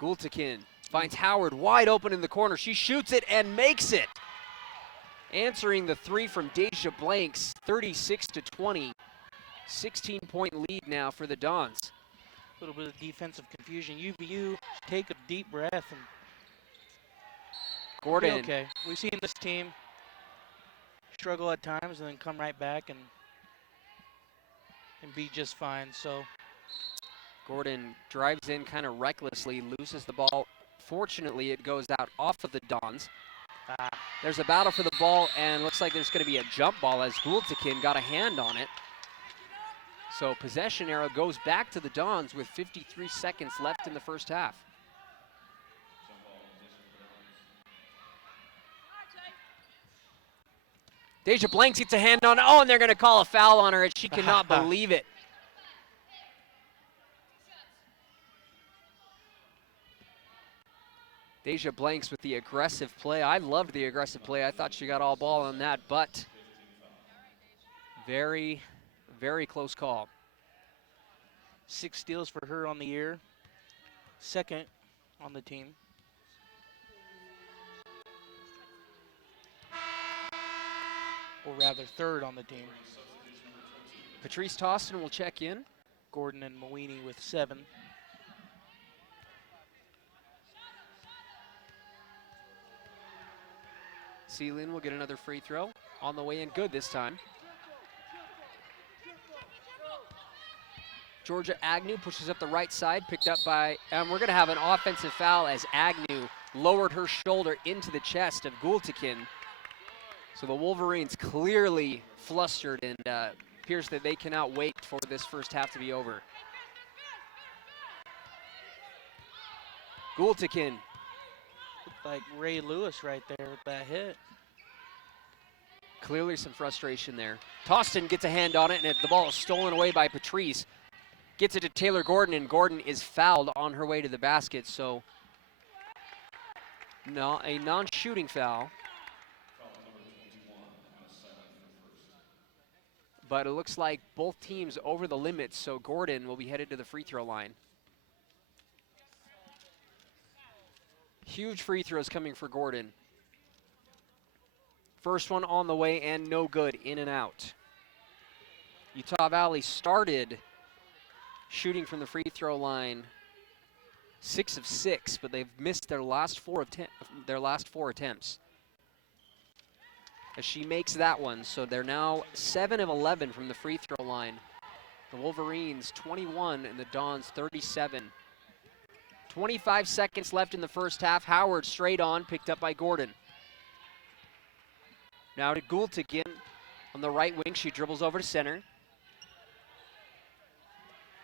Gultikin finds Howard wide open in the corner. She shoots it and makes it. Answering the three from Deja Blanks, 36-20. 16-point lead now for the Dons. A little bit of defensive confusion. UVU, take a deep breath and Gordon. Okay, we've seen this team struggle at times and then come right back and be just fine. So Gordon drives in kind of recklessly, loses the ball. Fortunately, it goes out off of the Dons. There's a battle for the ball, and looks like there's going to be a jump ball as Gultikin got a hand on it. So possession arrow goes back to the Dons with 53 seconds left in the first half. Deja Blanks gets a hand on it. Oh, and they're going to call a foul on her, and she cannot believe it. Deja Blanks with the aggressive play. I loved the aggressive play. I thought she got all ball on that, but very, very close call. 6 steals for her on the year. Second on the team. Or rather, third on the team. Patrice Toston will check in. Gordon and Mawini with 7. Seelin will get another free throw. On the way in, good this time. Georgia Agnew pushes up the right side, picked up by, and we're going to have an offensive foul as Agnew lowered her shoulder into the chest of Gultekin. So the Wolverines clearly flustered, and appears that they cannot wait for this first half to be over. Gultekin. Looked like Ray Lewis right there with that hit. Clearly some frustration there. Toston gets a hand on it, and the ball is stolen away by Patrice. Gets it to Taylor Gordon, and Gordon is fouled on her way to the basket, so no, a non-shooting foul. But it looks like both teams over the limit, so Gordon will be headed to the free throw line. Huge free throws coming for Gordon. First one on the way and no good, in and out. Utah Valley started shooting from the free throw line 6 of 6, but they've missed their last 4 attempts. As she makes that one, so they're now 7 of 11 from the free throw line. The Wolverines 21 and the Dons 37. 25 seconds left in the first half. Howard straight on, picked up by Gordon. Now to Gultekin on the right wing. She dribbles over to center.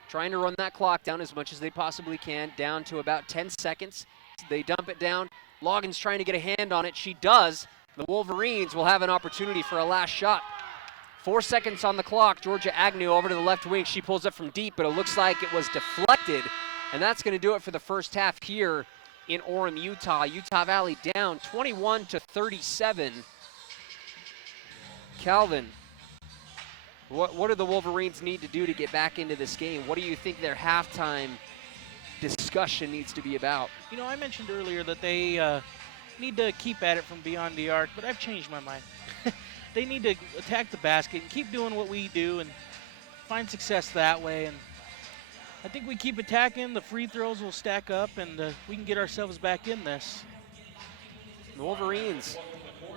Trying to run that clock down as much as they possibly can, down to about 10 seconds. They dump it down. Logan's trying to get a hand on it. She does. The Wolverines will have an opportunity for a last shot. 4 seconds on the clock. Georgia Agnew over to the left wing. She pulls up from deep, but it looks like it was deflected. And that's going to do it for the first half here in Orem, Utah. Utah Valley down 21-37. Calvin, what do the Wolverines need to do to get back into this game? What do you think their halftime discussion needs to be about? You know, I mentioned earlier that they need to keep at it from beyond the arc, but I've changed my mind. They need to attack the basket and keep doing what we do and find success that way. And I think we keep attacking, the free throws will stack up, and we can get ourselves back in this. The Wolverines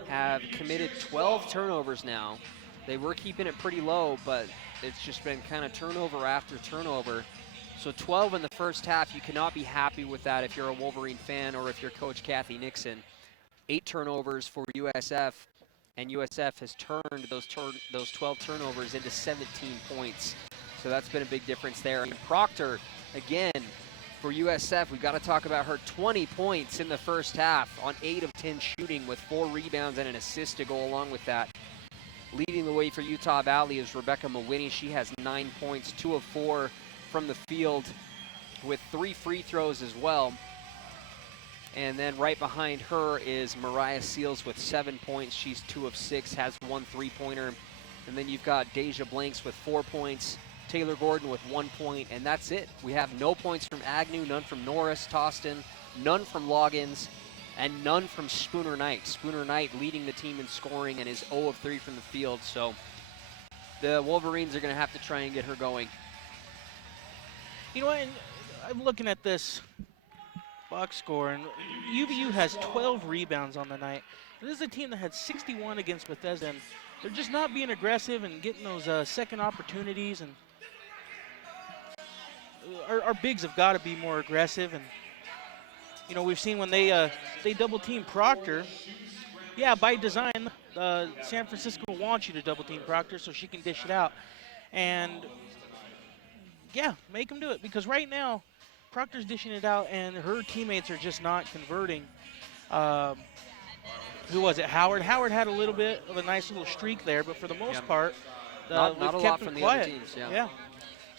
have committed 12 turnovers now. They were keeping it pretty low, but it's just been kind of turnover after turnover. So 12 in the first half, you cannot be happy with that if you're a Wolverine fan or if you're Coach Kathy Nixon. 8 turnovers for USF, and USF has turned those 12 turnovers into 17 points. So that's been a big difference there. And Proctor, again, for USF, we've got to talk about her 20 points in the first half on 8 of 10 shooting with 4 rebounds and an assist to go along with that. Leading the way for Utah Valley is Rebecca Mawini. She has 9 points, 2 of 4 from the field with 3 free throws as well. And then right behind her is Mariah Seals with 7 points. She's 2 of 6, has 1 3-pointer. And then you've got Deja Blanks with 4 points, Taylor Gordon with 1 point, and that's it. We have no points from Agnew, none from Norris, Toston, none from Loggins, and none from Spooner Knight. Spooner Knight leading the team in scoring and is 0 of 3 from the field. So the Wolverines are going to have to try and get her going. You know what, and I'm looking at this box score, and UVU has 12 rebounds on the night. This is a team that had 61 against Bethesda, and they're just not being aggressive and getting those second opportunities. And our bigs have got to be more aggressive. And you know, we've seen when they double team Proctor, yeah, by design, San Francisco wants you to double team Proctor so she can dish it out. And yeah, make them do it, because right now Proctor's dishing it out and her teammates are just not converting. Who was it? Howard. Howard had a little bit of a nice little streak there, but for the most part, not we've a kept lot them from the quiet. other teams. Yeah.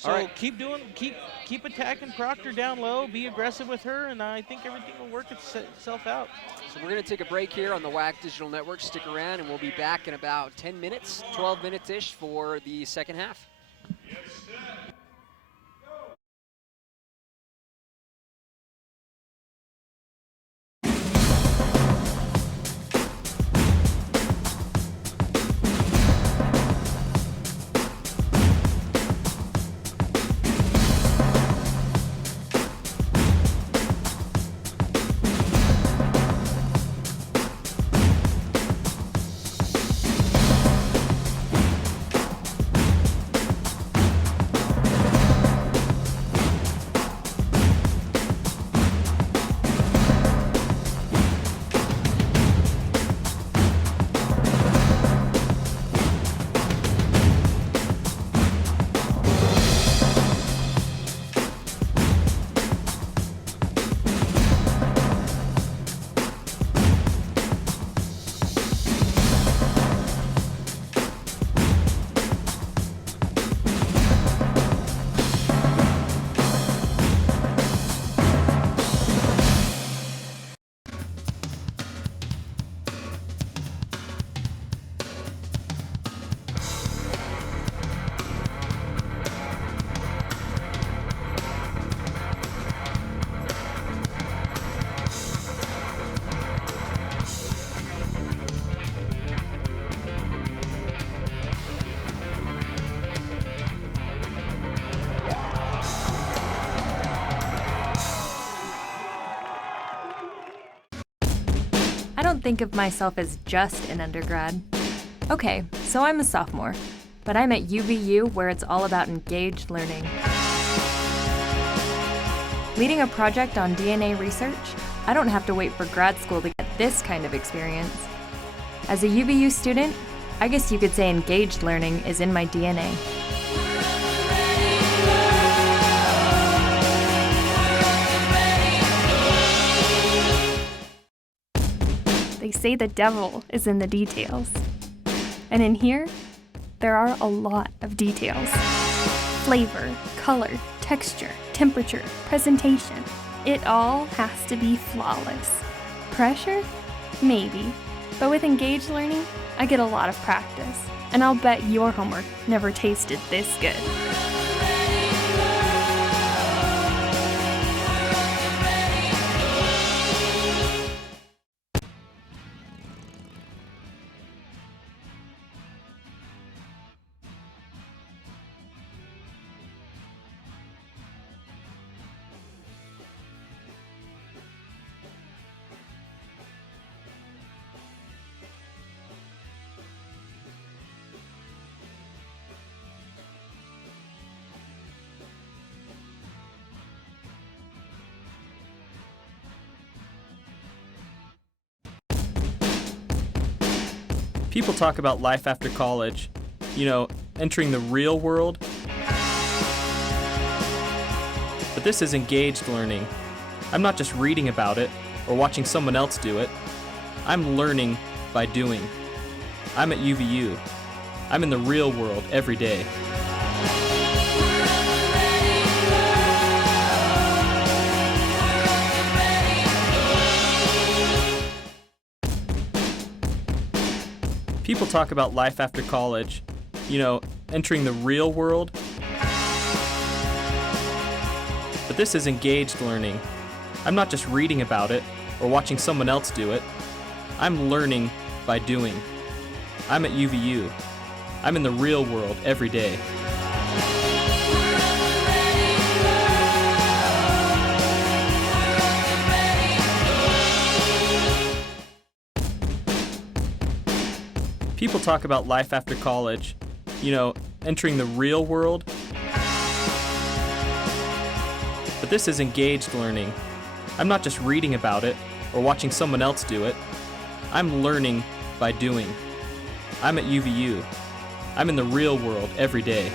So All right. keep attacking Proctor down low. Be aggressive with her, and I think everything will work itself out. So we're going to take a break here on the WAC Digital Network. Stick around, and we'll be back in about 10 minutes, 12 minutes-ish for the second half. I don't think of myself as just an undergrad. Okay, so I'm a sophomore, but I'm at UVU where it's all about engaged learning. Leading a project on DNA research, I don't have to wait for grad school to get this kind of experience. As a UVU student, I guess you could say engaged learning is in my DNA. They say the devil is in the details. And in here, there are a lot of details. Flavor, color, texture, temperature, presentation. It all has to be flawless. Pressure? Maybe. But with engaged learning, I get a lot of practice. And I'll bet your homework never tasted this good. People talk about life after college, entering the real world. But this is engaged learning. I'm not just reading about it or watching someone else do it. I'm learning by doing. I'm at UVU. I'm in the real world every day. People talk about life after college, entering the real world. But this is engaged learning. I'm not just reading about it or watching someone else do it. I'm learning by doing. I'm at UVU. I'm in the real world every day. People talk about life after college, entering the real world. But this is engaged learning. I'm not just reading about it or watching someone else do it. I'm learning by doing. I'm at UVU. I'm in the real world every day.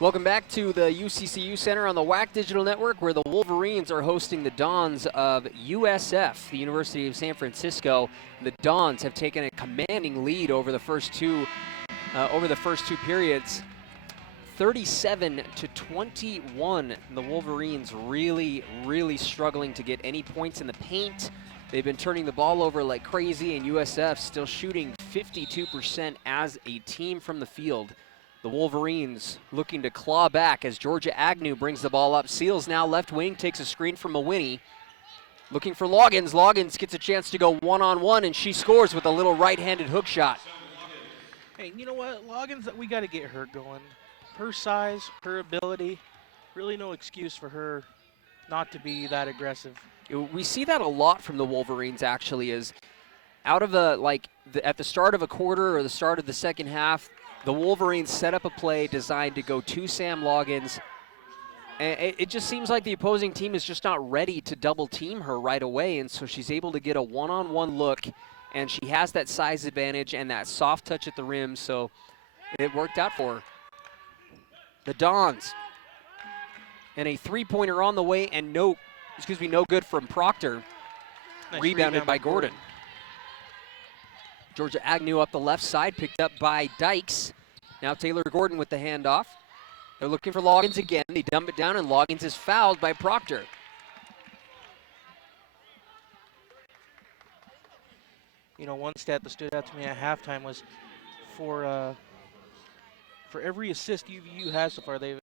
Welcome back to the UCCU Center on the WAC Digital Network, where the Wolverines are hosting the Dons of USF, the University of San Francisco. The Dons have taken a commanding lead over the first two periods, 37-21. The Wolverines really struggling to get any points in the paint. They've been turning the ball over like crazy, and USF still shooting 52% as a team from the field. The Wolverines looking to claw back as Georgia Agnew brings the ball up. Seals now left wing, takes a screen from Mawhinney. Looking for Loggins. Loggins gets a chance to go one-on-one, and she scores with a little right-handed hook shot. Hey, you know what? Loggins, we got to get her going. Her size, her ability, really no excuse for her not to be that aggressive. We see that a lot from the Wolverines, actually, is out of at the start of a quarter or the start of the second half, the Wolverines set up a play designed to go to Sam Loggins, and it just seems like the opposing team is just not ready to double team her right away, and so she's able to get a one-on-one look, and she has that size advantage and that soft touch at the rim, so it worked out for her. The Dons, and a three-pointer on the way, and no good from Proctor. Nice Rebounded by Gordon. Georgia Agnew up the left side, picked up by Dykes. Now Taylor Gordon with the handoff. They're looking for Loggins again. They dump it down, and Loggins is fouled by Proctor. You know, one stat that stood out to me at halftime was for every assist UVU has so far, they're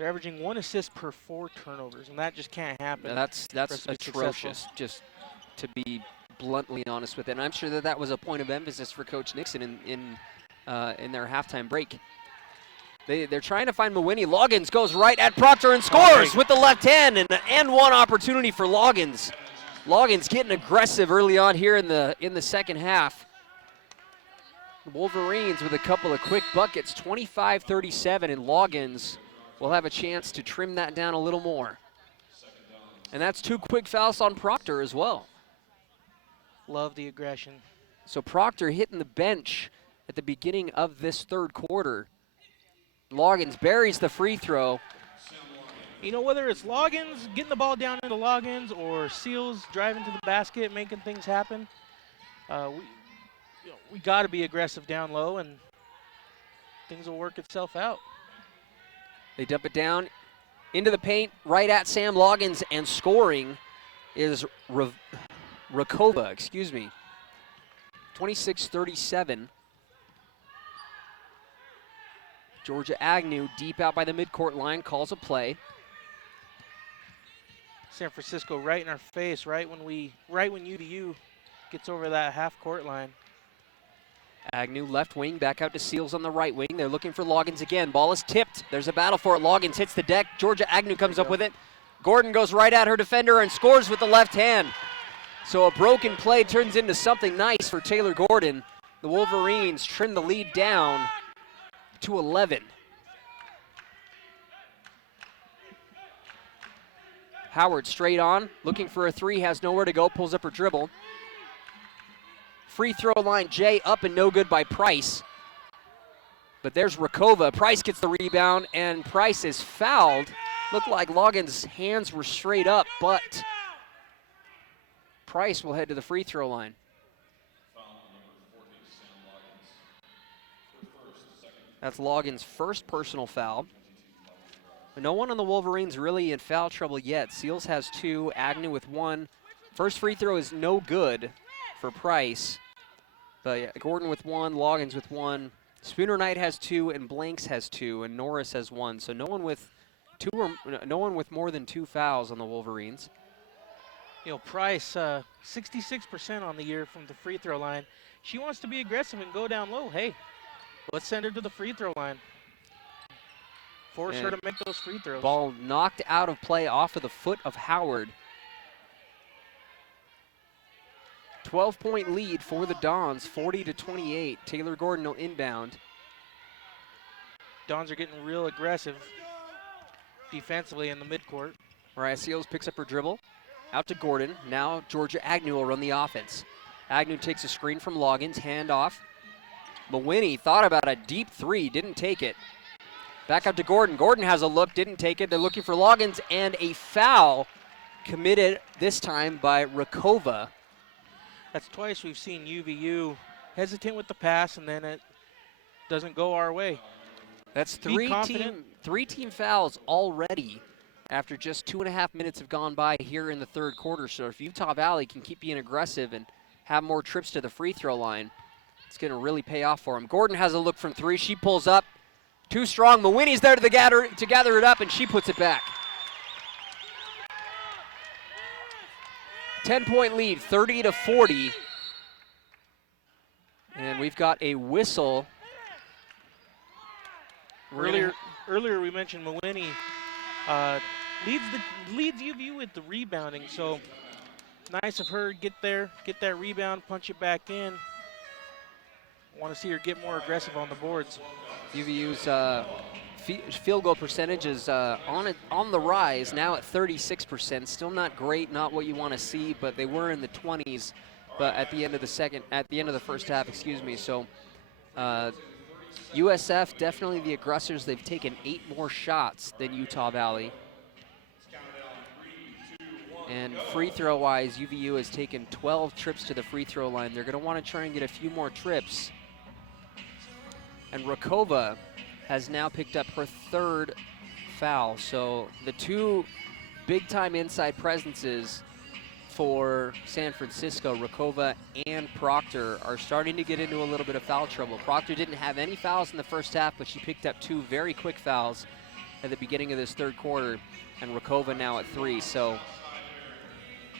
averaging 1 assist per 4 turnovers, and that just can't happen. That's atrocious, just to be bluntly honest with it. And I'm sure that was a point of emphasis for Coach Nixon in their halftime break. They're trying to find Mawhinney. Loggins goes right at Proctor and scores with the left hand, and an and-one opportunity for Loggins. Loggins getting aggressive early on here in the second half. The Wolverines with a couple of quick buckets, 25-37, and Loggins will have a chance to trim that down a little more. And that's 2 quick fouls on Proctor as well. Love the aggression. So Proctor hitting the bench at the beginning of this third quarter. Loggins buries the free throw. You know, whether it's Loggins getting the ball down into Loggins or Seals driving to the basket, making things happen, we got to be aggressive down low, and things will work itself out. They dump it down into the paint, right at Sam Loggins, and scoring is Rakova, 26-37. Georgia Agnew deep out by the midcourt line, calls a play. San Francisco right in our face, right when UVU gets over that half-court line. Agnew left wing, back out to Seals on the right wing. They're looking for Loggins again. Ball is tipped. There's a battle for it. Loggins hits the deck. Georgia Agnew comes up with it. Gordon goes right at her defender and scores with the left hand. So a broken play turns into something nice for Taylor Gordon. The Wolverines trim the lead down to 11. Howard straight on, looking for a three, has nowhere to go, pulls up her dribble. Free throw line, Jay up and no good by Price. But there's Rakova. Price gets the rebound, and Price is fouled. Looked like Loggins' hands were straight up, but Price will head to the free throw line. That's Loggins' first personal foul. But no one on the Wolverines really in foul trouble yet. Seals has 2, Agnew with 1. First free throw is no good for Price. But yeah, Gordon with 1, Loggins with 1. Spooner Knight has 2, and Blanks has 2, and Norris has 1. So no one with more than 2 fouls on the Wolverines. You know, Price, 66% on the year from the free throw line. She wants to be aggressive and go down low. Hey, let's send her to the free throw line. Force her to make those free throws. Ball knocked out of play off of the foot of Howard. 12-point lead for the Dons, 40-28. Taylor Gordon will inbound. Dons are getting real aggressive defensively in the midcourt. Mariah Seals picks up her dribble. Out to Gordon. Now Georgia Agnew will run the offense. Agnew takes a screen from Loggins, hand off. Mawhinney thought about a deep three, didn't take it. Back up to Gordon. Gordon has a look, didn't take it. They're looking for Loggins, and a foul committed this time by Rakova. That's twice we've seen UVU hesitant with the pass, and then it doesn't go our way. That's three team fouls already after just 2.5 minutes have gone by here in the third quarter. So if Utah Valley can keep being aggressive and have more trips to the free throw line, it's going to really pay off for them. Gordon has a look from three. She pulls up. Too strong. Mawini's there to gather it up, and she puts it back. 10-point lead, 30-40. And we've got a whistle. Earlier we mentioned Mawini leads UVU with the rebounding, so nice of her. Get there, get that rebound, punch it back in. Want to see her get more aggressive on the boards. UVU's field goal percentage is on the rise, now at 36%. Still not great, not what you want to see, but they were in the 20s. But at the end of the first half, excuse me. So USF definitely the aggressors. They've taken 8 more shots than Utah Valley. And free throw wise, UVU has taken 12 trips to the free throw line. They're going to want to try and get a few more trips. And Rakova has now picked up her 3rd foul. So the 2 big-time inside presences for San Francisco, Rakova and Proctor, are starting to get into a little bit of foul trouble. Proctor didn't have any fouls in the first half, but she picked up 2 very quick fouls at the beginning of this third quarter, and Rakova now at 3. So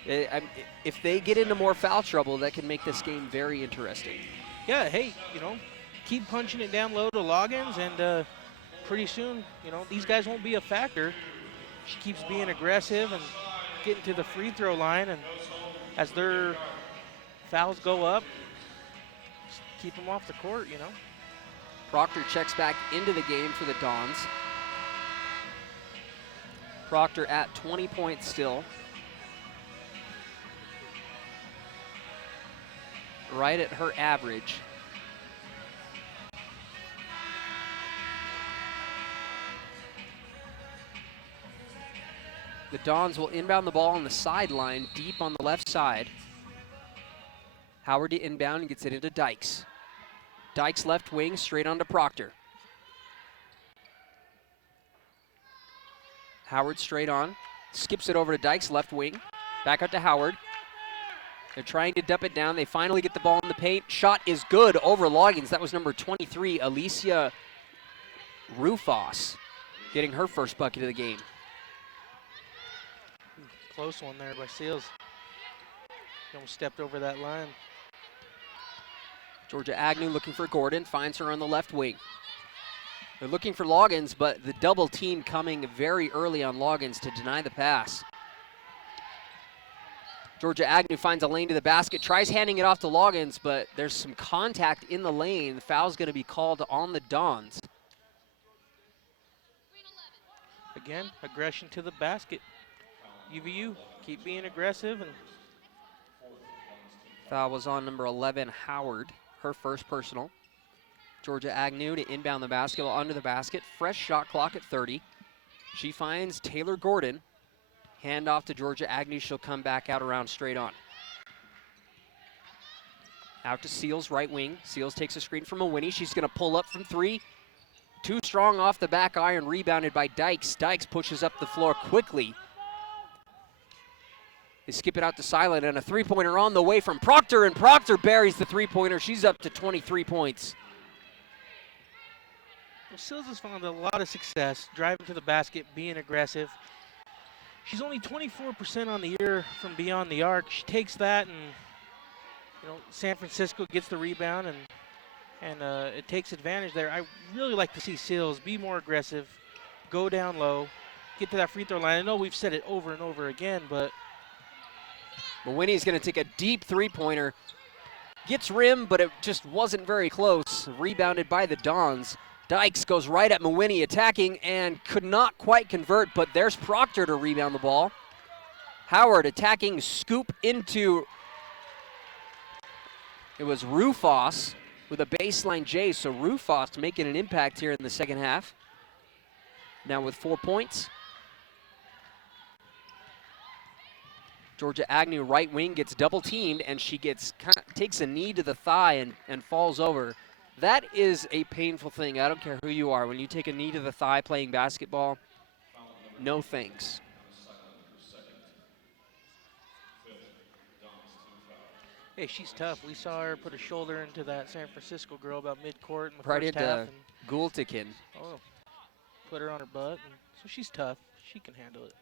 if they get into more foul trouble, that can make this game very interesting. Yeah, hey, keep punching it down low to Loggins, and pretty soon, these guys won't be a factor. She keeps being aggressive and getting to the free throw line, and as their fouls go up, just keep them off the court, Proctor checks back into the game for the Dons. Proctor at 20 points still. Right at her average. The Dons will inbound the ball on the sideline, deep on the left side. Howard to inbound and gets it into Dykes. Dykes left wing, straight onto Proctor. Howard straight on, skips it over to Dykes, left wing. Back out to Howard. They're trying to dump it down. They finally get the ball in the paint. Shot is good over Loggins. That was number 23, Alicia Rufos, getting her first bucket of the game. Close one there by Seals. Almost stepped over that line. Georgia Agnew looking for Gordon, finds her on the left wing. They're looking for Loggins, but the double team coming very early on Loggins to deny the pass. Georgia Agnew finds a lane to the basket, tries handing it off to Loggins, but there's some contact in the lane. The foul's going to be called on the Dons. Again, aggression to the basket. UVU, keep being aggressive. And foul was on number 11, Howard, her first personal. Georgia Agnew to inbound the basketball under the basket. Fresh shot clock at 30. She finds Taylor Gordon. Hand off to Georgia Agnew. She'll come back out around straight on. Out to Seals, right wing. Seals takes a screen from Mawini. She's going to pull up from 3. Too strong off the back iron, rebounded by Dykes. Dykes pushes up the floor quickly. They skip it out to Silent, and a three-pointer on the way from Proctor, and Proctor buries the three-pointer. She's up to 23 points. Well, Seals has found a lot of success driving to the basket, being aggressive. She's only 24% on the year from beyond the arc. She takes that, and San Francisco gets the rebound, and it takes advantage there. I really like to see Seals be more aggressive, go down low, get to that free throw line. I know we've said it over and over again, but Mawini's going to take a deep three-pointer. Gets rim, but it just wasn't very close. Rebounded by the Dons. Dykes goes right at Mawini, attacking, and could not quite convert, but there's Proctor to rebound the ball. Howard attacking, scoop into, it was Rufos with a baseline J, so Rufos making an impact here in the second half. now with 4 points. Georgia Agnew, right wing, gets double teamed, and she takes a knee to the thigh and falls over. That is a painful thing. I don't care who you are. When you take a knee to the thigh playing basketball, no thanks. Hey, she's tough. We saw her put a shoulder into that San Francisco girl about mid-court in the Right first into half. Gultikin. Oh, put her on her butt. And so she's tough. She can handle it.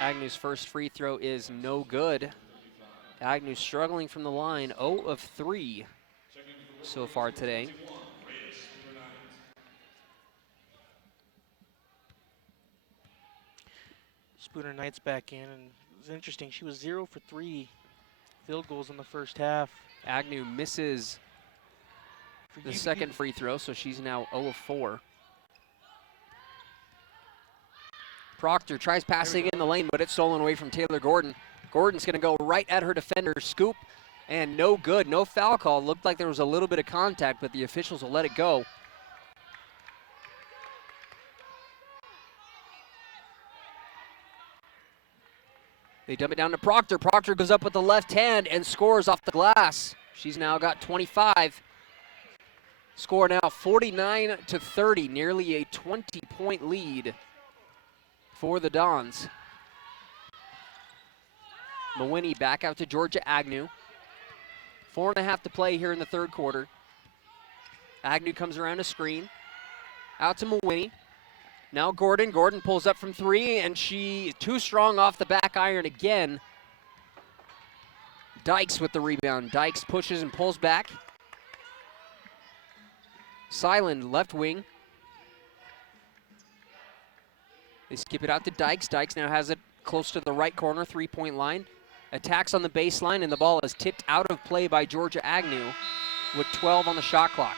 Agnew's first free throw is no good. Agnew struggling from the line, 0 of 3 so far today. Spooner Knight's back in, and it's interesting. She was 0 for 3 field goals in the first half. Agnew misses the second free throw, so she's now 0 of 4. Proctor tries passing in the lane, but it's stolen away from Taylor Gordon. Gordon's going to go right at her defender, scoop, and no good. No foul call. Looked like there was a little bit of contact, but the officials will let it go. They dump it down to Proctor. Proctor goes up with the left hand and scores off the glass. She's now got 25. Score now 49-30, nearly a 20-point lead for the Dons. Mawhinney back out to Georgia Agnew. 4.5 to play here in the third quarter. Agnew comes around a screen. Out to Mawhinney. Now Gordon. Gordon pulls up from 3, and she too strong off the back iron again. Dykes with the rebound. Dykes pushes and pulls back. Siland, left wing. They skip it out to Dykes. Dykes now has it close to the right corner, 3-point line. Attacks on the baseline, and the ball is tipped out of play by Georgia Agnew with 12 on the shot clock.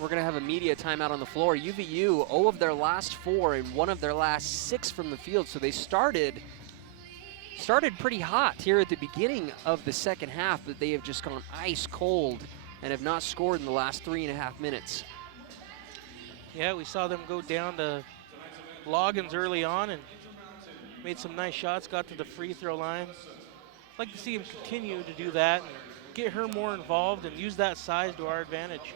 We're going to have a media timeout on the floor. UVU, 0 of their last 4 and 1 of their last 6 from the field, so they started pretty hot here at the beginning of the second half, but they have just gone ice cold and have not scored in the last 3.5 minutes. Yeah, we saw them go down to Loggins early on and made some nice shots, got to the free throw line. I'd like to see him continue to do that and get her more involved and use that size to our advantage.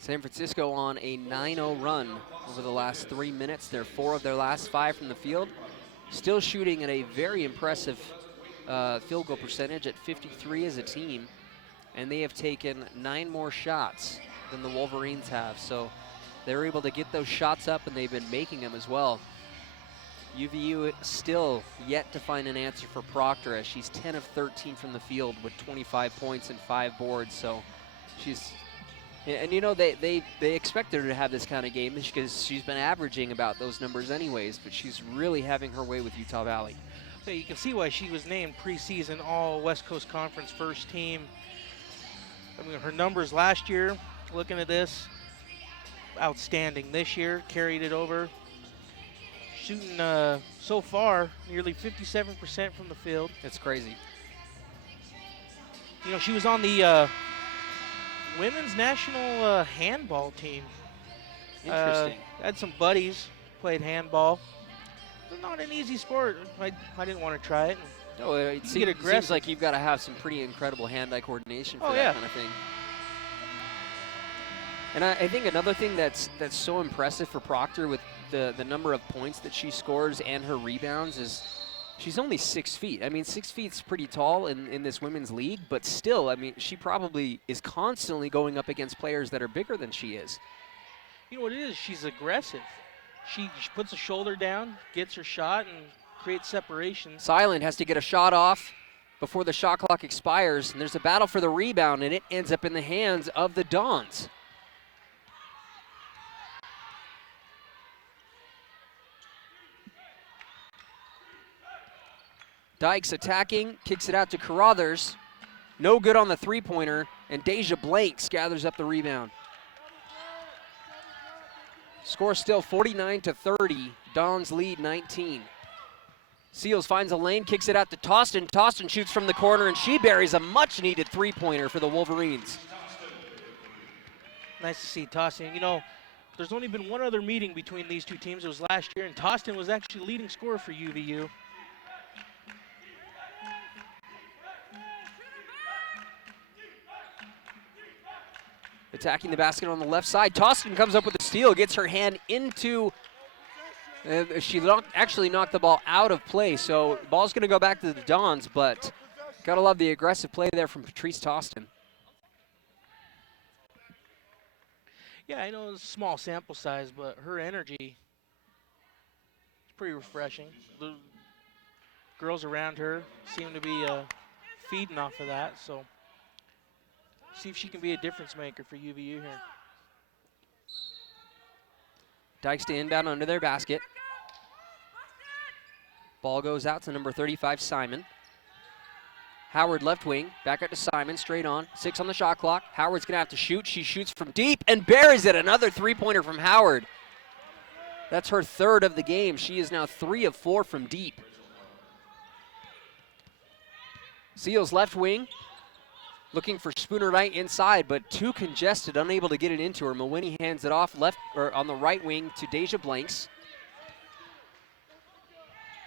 San Francisco on a 9-0 run over the last 3 minutes. They're 4 of their last 5 from the field. Still shooting at a very impressive field goal percentage at 53 as a team. And they have taken 9 more shots than the Wolverines have. So they're able to get those shots up, and they've been making them as well. UVU still yet to find an answer for Proctor, as she's 10 of 13 from the field with 25 points and 5 boards. So she's, and you know, they expected her to have this kind of game because she's been averaging about those numbers anyways, but she's really having her way with Utah Valley. So you can see why she was named preseason All West Coast Conference first team. I mean, her numbers last year, looking at this, outstanding. This year, carried it over. Shooting so far nearly 57% from the field. It's crazy. You know, she was on the women's national handball team. Interesting. Had some buddies, played handball. It's not an easy sport. I didn't want to try it. No, it seems like you've got to have some pretty incredible hand-eye coordination for that kind of thing. And I think another thing that's so impressive for Proctor with the number of points that she scores and her rebounds is she's only 6 feet. I mean, 6 feet's pretty tall in this women's league, but still, I mean, she probably is constantly going up against players that are bigger than she is. You know what it is? She's aggressive. She puts a shoulder down, gets her shot, and creates separation. Siland has to get a shot off before the shot clock expires, and there's a battle for the rebound, and it ends up in the hands of the Dons. Dykes attacking, kicks it out to Carruthers. No good on the three-pointer, and Deja Blanks gathers up the rebound. Score still 49-30. Dons lead 19. Seals finds a lane, kicks it out to Tostin. Tostin shoots from the corner, and she buries a much-needed three-pointer for the Wolverines. Nice to see Tostin. You know, there's only been one other meeting between these two teams. It was last year, and Tostin was actually leading scorer for UVU. Attacking the basket on the left side. Tostin comes up with a steal, gets her hand into, she actually knocked the ball out of play, so the ball's going to go back to the Dons, but gotta love the aggressive play there from Patrice Tostin. Yeah, I know it's a small sample size, but her energy is pretty refreshing. The girls around her seem to be feeding off of that, so see if she can be a difference maker for UVU here. Dykes to inbound under their basket. Ball goes out to number 35, Simon. Howard left wing, back out to Simon, straight on. 6 on the shot clock. Howard's gonna have to shoot. She shoots from deep and buries it. Another three-pointer from Howard. That's her third of the game. She is now 3 of 4 from deep. Seals left wing, looking for Spooner Knight inside, but too congested, unable to get it into her. Mawhinney hands it off left or on the right wing to Deja Blanks.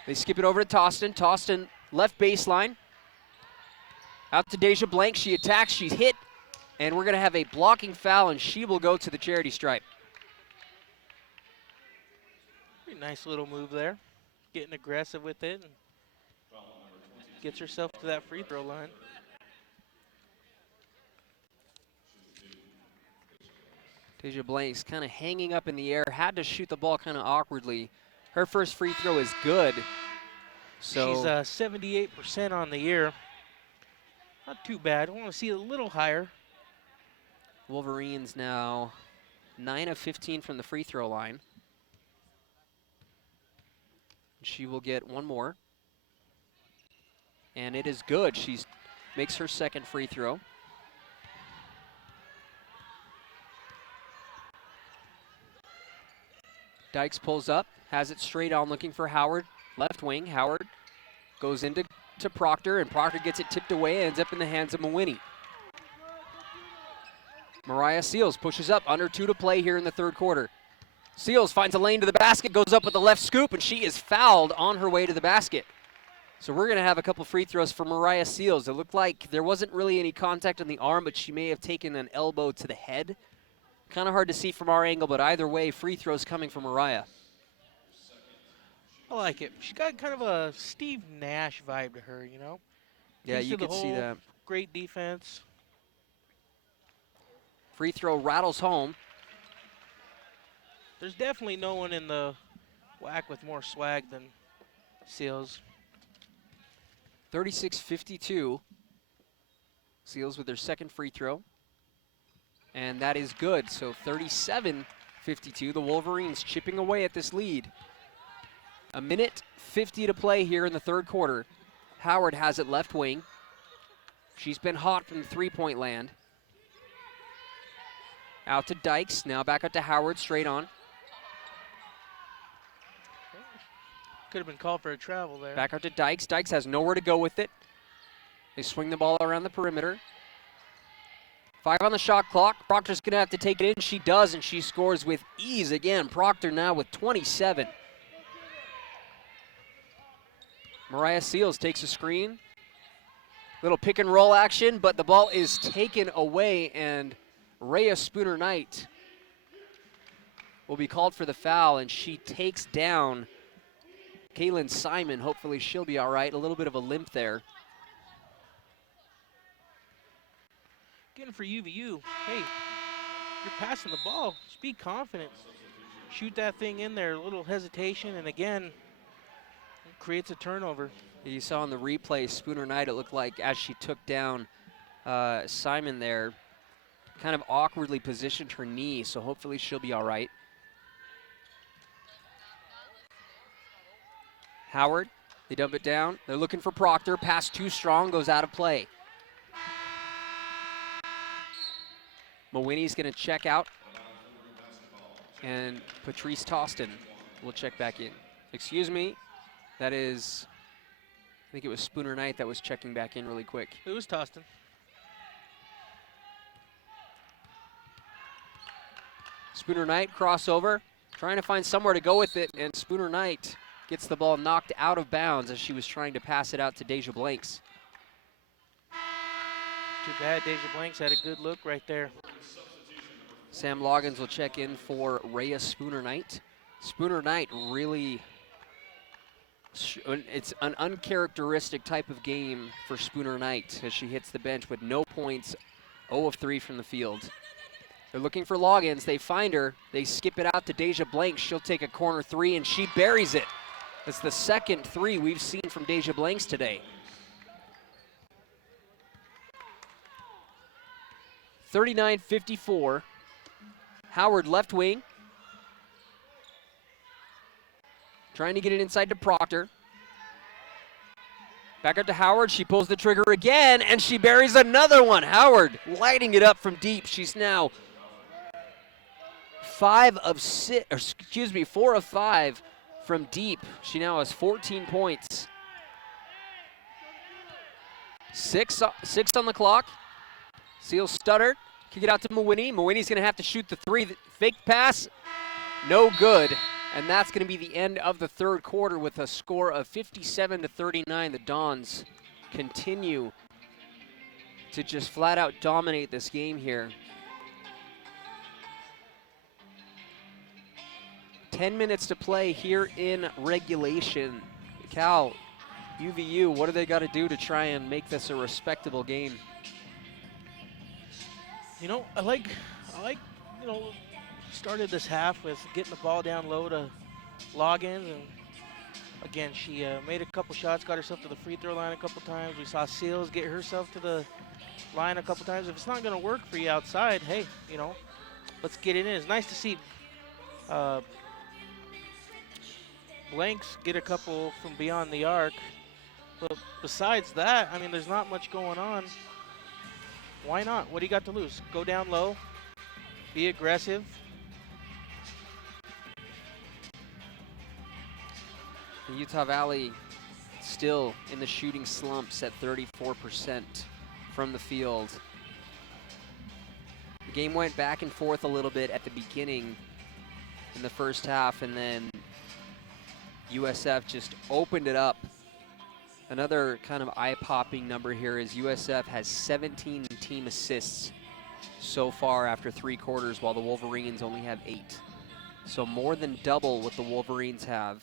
They skip it over to Tostin. Tostin left baseline. Out to Deja Blanks. She attacks, she's hit, and we're going to have a blocking foul, and she will go to the charity stripe. Pretty nice little move there. Getting aggressive with it and gets herself to that free throw line. Deja Blanks kind of hanging up in the air, had to shoot the ball kind of awkwardly. Her first free throw is good. So she's 78% on the year. Not too bad. I want to see it a little higher. Wolverines now 9 of 15 from the free throw line. She will get one more. And it is good. She makes her second free throw. Dykes pulls up, has it straight on, looking for Howard. Left wing, Howard goes into Proctor, and Proctor gets it tipped away, ends up in the hands of Mawhinney. Mariah Seals pushes up, under 2 to play here in the third quarter. Seals finds a lane to the basket, goes up with the left scoop, and she is fouled on her way to the basket. So we're going to have a couple free throws for Mariah Seals. It looked like there wasn't really any contact on the arm, but she may have taken an elbow to the head. Kind of hard to see from our angle, but either way, free throws coming from Mariah. I like it. She got kind of a Steve Nash vibe to her, you know? Yeah, you could see that. Great defense. Free throw rattles home. There's definitely no one in the WAC with more swag than Seals. 36-52. Seals with their second free throw. And that is good. So 37-52. The Wolverines chipping away at this lead. 1:50 to play here in the third quarter. Howard has it left wing. She's been hot from the three-point land. Out to Dykes. Now back out to Howard, straight on. Could have been called for a travel there. Back out to Dykes. Dykes has nowhere to go with it. They swing the ball around the perimeter. 5 on the shot clock. Proctor's going to have to take it in. She does, and she scores with ease again. Proctor now with 27. Mariah Seals takes a screen. Little pick and roll action, but the ball is taken away, and Rhea Spooner Knight will be called for the foul, and she takes down Kaylin Simon. Hopefully she'll be all right. A little bit of a limp there. Again for UVU, hey, you're passing the ball. Just be confident. Shoot that thing in there. A little hesitation, and again, it creates a turnover. You saw in the replay, Spooner Knight, it looked like as she took down Simon there, kind of awkwardly positioned her knee, so hopefully she'll be all right. Howard, they dump it down. They're looking for Proctor. Pass too strong, goes out of play. Mawhinney's going to check out, and Patrice Tostin will check back in. Excuse me, that is think it was Spooner Knight that was checking back in really quick. It was Tostin. Spooner Knight crossover, trying to find somewhere to go with it, and Spooner Knight gets the ball knocked out of bounds as she was trying to pass it out to Deja Blanks. Too bad Deja Blanks had a good look right there. Sam Loggins will check in for Rhea Spooner Knight. Spooner Knight really, it's an uncharacteristic type of game for Spooner Knight as she hits the bench with no points, 0 of 3 from the field. They're looking for Loggins. They find her. They skip it out to Deja Blanks. She'll take a corner 3, and she buries it. That's the second 3 we've seen from Deja Blanks today. 39-54. Howard left wing. Trying to get it inside to Proctor. Back up to Howard. She pulls the trigger again, and she buries another one. Howard lighting it up from deep. She's now 4 of 5 from deep. She now has 14 points. 6 on the clock. Seal stutter. Kick it out to Mawhinney. Mawhinney's going to have to shoot the 3. Fake pass. No good. And that's going to be the end of the third quarter with a score of 57-39. The Dons continue to just flat out dominate this game here. 10 minutes to play here in regulation. Cal, UVU, what do they got to do to try and make this a respectable game? You know, I like, started this half with getting the ball down low to Loggins, and again, she made a couple shots, got herself to the free throw line a couple times. We saw Seals get herself to the line a couple times. If it's not going to work for you outside, hey, let's get it in. It's nice to see Blanks get a couple from beyond the arc, but besides that, I mean, there's not much going on. Why not? What do you got to lose? Go down low, be aggressive. Utah Valley still in the shooting slumps at 34% from the field. The game went back and forth a little bit at the beginning in the first half, and then USF just opened it up. Another kind of eye-popping number here is USF has 17 team assists so far after 3 quarters, while the Wolverines only have 8. So more than double what the Wolverines have.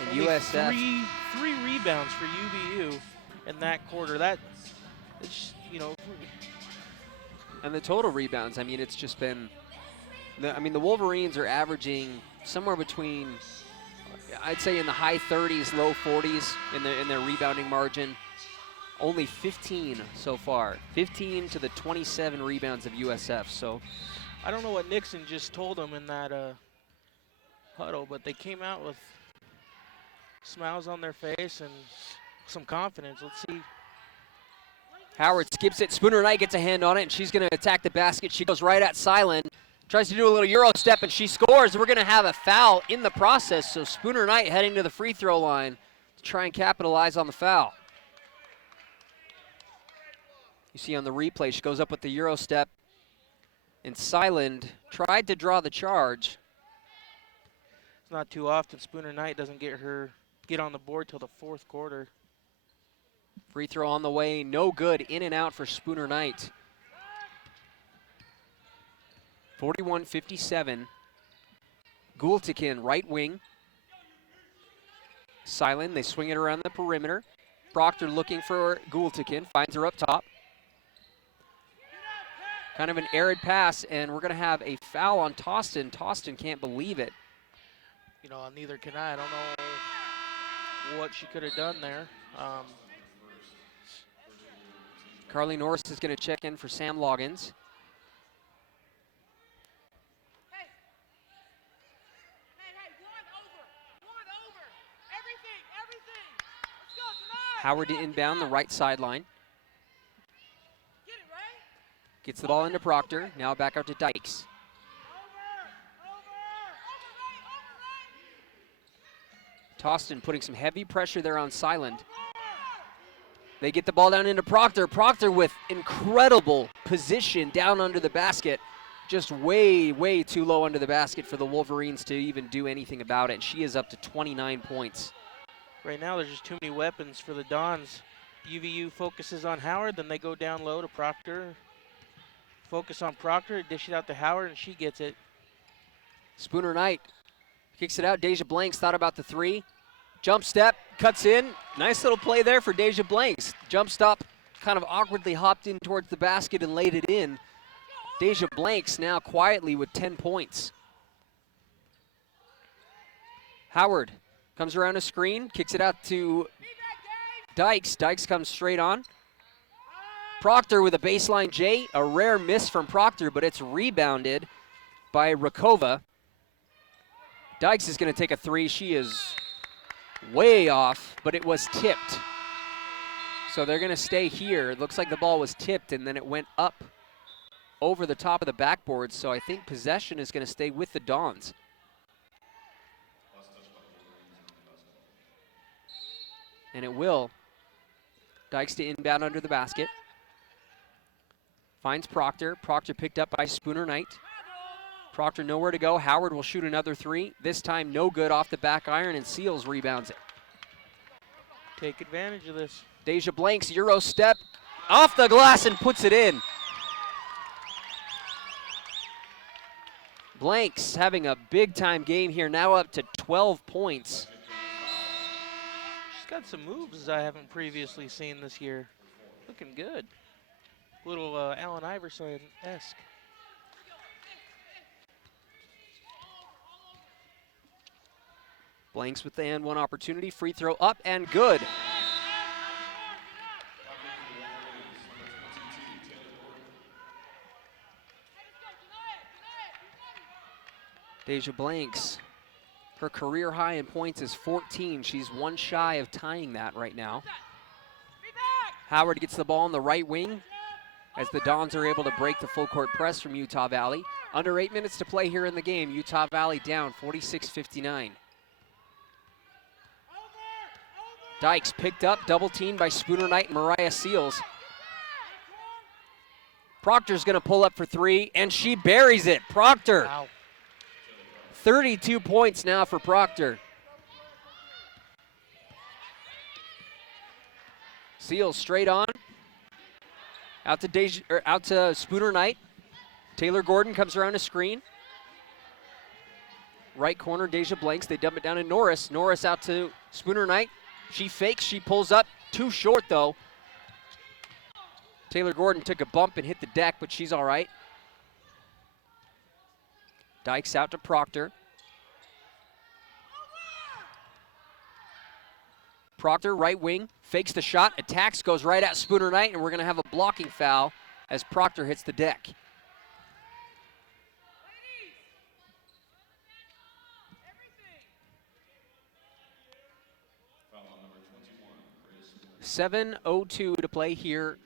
And only USF three rebounds for UVU in that quarter. It's and the total rebounds. I mean, it's just been. The Wolverines are averaging somewhere between, I'd say, in the high 30s, low 40s in their rebounding margin. Only 15 so far. 15 to the 27 rebounds of USF. So I don't know what Nixon just told them in that huddle, but they came out with smiles on their face and some confidence. Let's see. Howard skips it. Spooner Knight gets a hand on it, and she's going to attack the basket. She goes right at Silent. Tries to do a little Euro step, and she scores. We're going to have a foul in the process, so Spooner Knight heading to the free throw line to try and capitalize on the foul. You see on the replay, she goes up with the Euro step, and Silent tried to draw the charge. It's not too often Spooner Knight doesn't get on the board till the fourth quarter. Free throw on the way, no good. In and out for Spooner Knight. 41-57. Gultekin, right wing. Silent, they swing it around the perimeter. Proctor looking for Gultekin, finds her up top. Kind of an arid pass, and we're going to have a foul on Tostin. Tostin can't believe it. Neither can I. I don't know what she could have done there. Carly Norris is going to check in for Sam Loggins. Howard to inbound the right sideline. Gets the ball into Proctor. Now back out to Dykes. Tostin putting some heavy pressure there on Siland. They get the ball down into Proctor. Proctor with incredible position down under the basket. Just way, way too low under the basket for the Wolverines to even do anything about it. And she is up to 29 points. Right now, there's just too many weapons for the Dons. UVU focuses on Howard, then they go down low to Proctor. Focus on Proctor, dish it out to Howard, and she gets it. Spooner Knight kicks it out. Deja Blanks thought about the three. Jump step, cuts in. Nice little play there for Deja Blanks. Jump stop, kind of awkwardly hopped in towards the basket and laid it in. Deja Blanks now quietly with 10 points. Howard comes around a screen, kicks it out to Dykes. Dykes comes straight on. Proctor with a baseline J, a rare miss from Proctor, but it's rebounded by Rakova. Dykes is going to take a three. She is way off, but it was tipped. So they're going to stay here. It looks like the ball was tipped, and then it went up over the top of the backboard. So I think possession is going to stay with the Dons. And it will. Dykes to inbound under the basket. Finds Proctor. Proctor picked up by Spooner Knight. Proctor nowhere to go. Howard will shoot another three. This time no good off the back iron, and Seals rebounds it. Take advantage of this. Deja Blanks, Euro step, off the glass and puts it in. Blanks having a big time game here, now up to 12 points. She's got some moves I haven't previously seen this year. Looking good. Little Allen Iverson-esque. Blanks with the and one opportunity. Free throw up and good. Deja Blanks, her career high in points is 14. She's one shy of tying that right now. Howard gets the ball on the right wing as the Dons are able to break the full court press from Utah Valley. Under 8 minutes to play here in the game. Utah Valley down 46-59. Dykes picked up, double teamed by Spooner Knight and Mariah Seals. Proctor's gonna pull up for three, and she buries it. Proctor. Wow. 32 points now for Proctor. Seals straight on. Out to Spooner Knight. Taylor Gordon comes around a screen. Right corner, Deja Blanks. They dump it down to Norris. Norris out to Spooner Knight. She fakes, she pulls up. Too short, though. Taylor Gordon took a bump and hit the deck, but she's all right. Dykes out to Proctor. Proctor, right wing, fakes the shot, attacks, goes right at Spooner Knight, and we're going to have a blocking foul as Proctor hits the deck. .7:02 to play here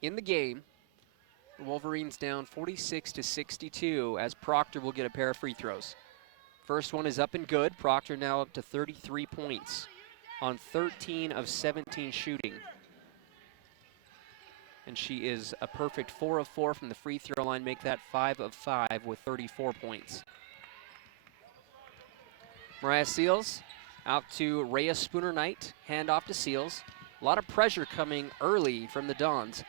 in the game. The Wolverines down 46-62 as Proctor will get a pair of free throws. First one is up and good. Proctor now up to 33 points on 13 of 17 shooting. And she is a perfect 4 of 4 from the free throw line, make that 5 of 5 with 34 points. Mariah Seals out to Rhea Spooner Knight, hand off to Seals. A lot of pressure coming early from the Dons.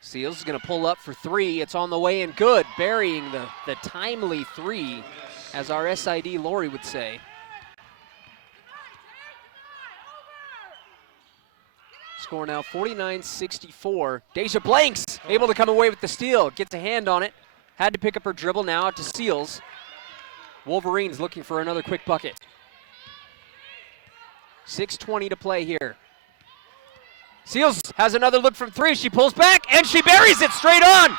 Seals is going to pull up for three. It's on the way and good, burying the timely three, as our SID Lori would say. Score now 49-64. Deja Blanks able to come away with the steal. Gets a hand on it. Had to pick up her dribble now out to Seals. Wolverines looking for another quick bucket. 6:20 to play here. Seals has another look from three. She pulls back and she buries it straight on.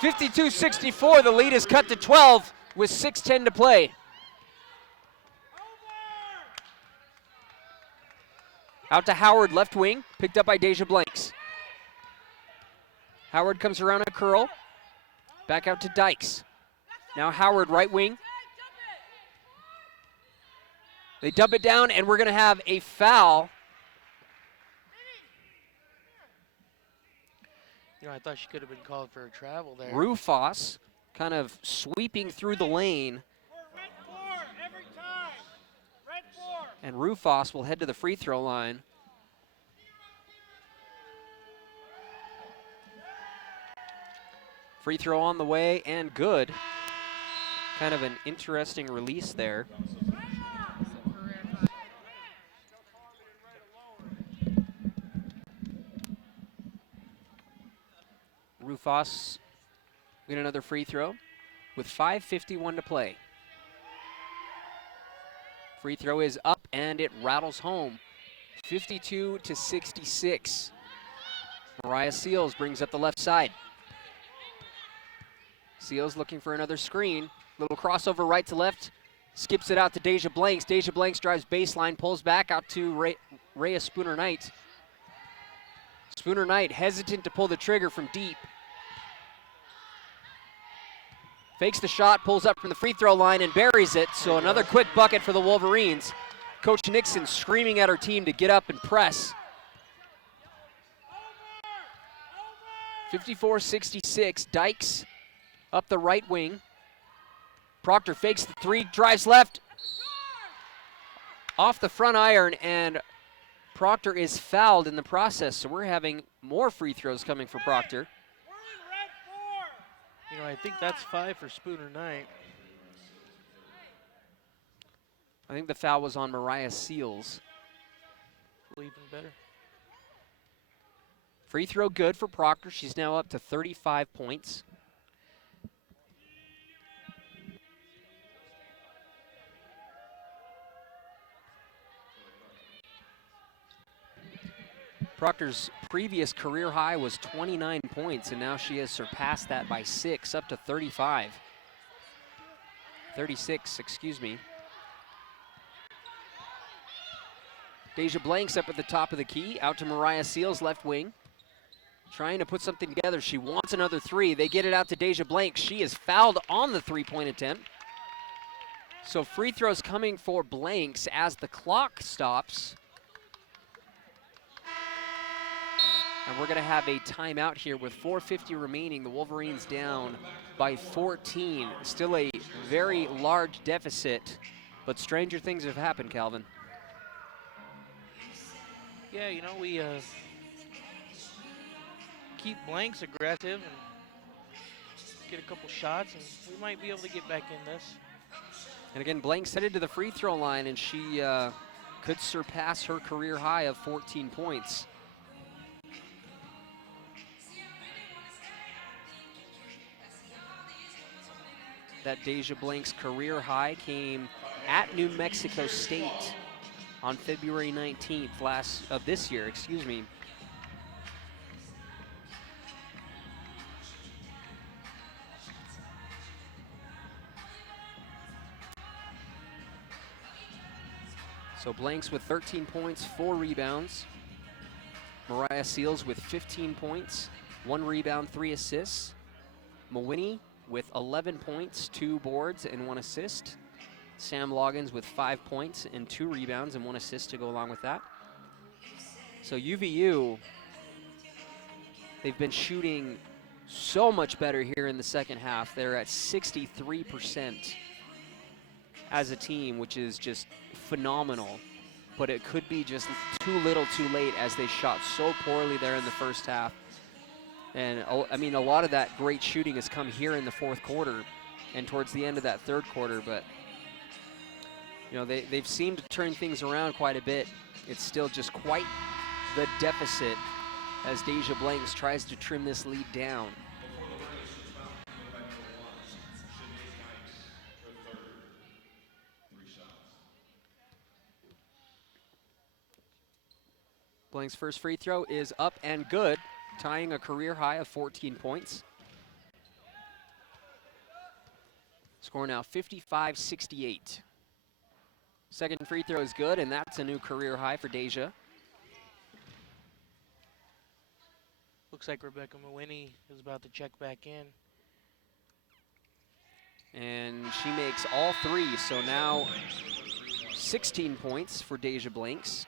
52-64. The lead is cut to 12 with 6:10 to play. Out to Howard, left wing, picked up by Deja Blanks. Howard comes around a curl, Back out to Dykes. Now Howard, right wing. They dump it down, and we're going to have a foul. You know, I thought she could have been called for a travel there. Rufus kind of sweeping through the lane. And Rufus will head to the free throw line. Free throw on the way and good. Kind of an interesting release there. Rufus get another free throw with 5:51 to play. Free throw is up and it rattles home. 52-66. Mariah Seals brings up the left side. Seals looking for another screen. Little crossover right to left. Skips it out to Deja Blanks. Deja Blanks drives baseline, pulls back out to Rhea Spooner-Knight. Spooner-Knight hesitant to pull the trigger from deep. Fakes the shot, pulls up from the free throw line and buries it. So another quick bucket for the Wolverines. Coach Nixon screaming at her team to get up and press. 54-66, Dykes up the right wing. Proctor fakes the three, drives left. Off the front iron, and Proctor is fouled in the process. So we're having more free throws coming for Proctor. You know, I think that's 5 for Spooner-Knight. I think the foul was on Mariah Seals. Even better. Free throw good for Proctor. She's now up to 35 points. Proctor's previous career high was 29 points, and now she has surpassed that by 6, up to 35. 36, excuse me. Deja Blanks up at the top of the key, out to Mariah Seals, left wing. Trying to put something together. She wants another three. They get it out to Deja Blanks. She is fouled on the three-point attempt. So free throws coming for Blanks as the clock stops. And we're going to have a timeout here with 4:50 remaining. The Wolverines down by 14. Still a very large deficit, but stranger things have happened, Calvin. Yeah, you know, we keep Blanks aggressive and get a couple shots, and we might be able to get back in this. And again, Blanks headed to the free throw line, and she could surpass her career high of 14 points. That Deja Blanks career high came at New Mexico State on February 19th of this year, excuse me. So Blanks with 13 points, 4 rebounds. Mariah Seals with 15 points, 1 rebound, 3 assists. Mawhinney with 11 points, 2 boards, and 1 assist. Sam Loggins with 5 points and 2 rebounds and 1 assist to go along with that. So UVU, they've been shooting so much better here in the second half. They're at 63% as a team, which is just phenomenal. But it could be just too little too late as they shot so poorly there in the first half. And I mean, a lot of that great shooting has come here in the fourth quarter and towards the end of that third quarter. But, you know, they've seemed to turn things around quite a bit. It's still just quite the deficit as Deja Blanks tries to trim this lead down. Blanks' first free throw is up and good, tying a career high of 14 points. Score now 55-68. Second free throw is good, and that's a new career high for Deja. Looks like Rebecca Mawhinney is about to check back in. And she makes all three, so now 16 points for Deja Blanks.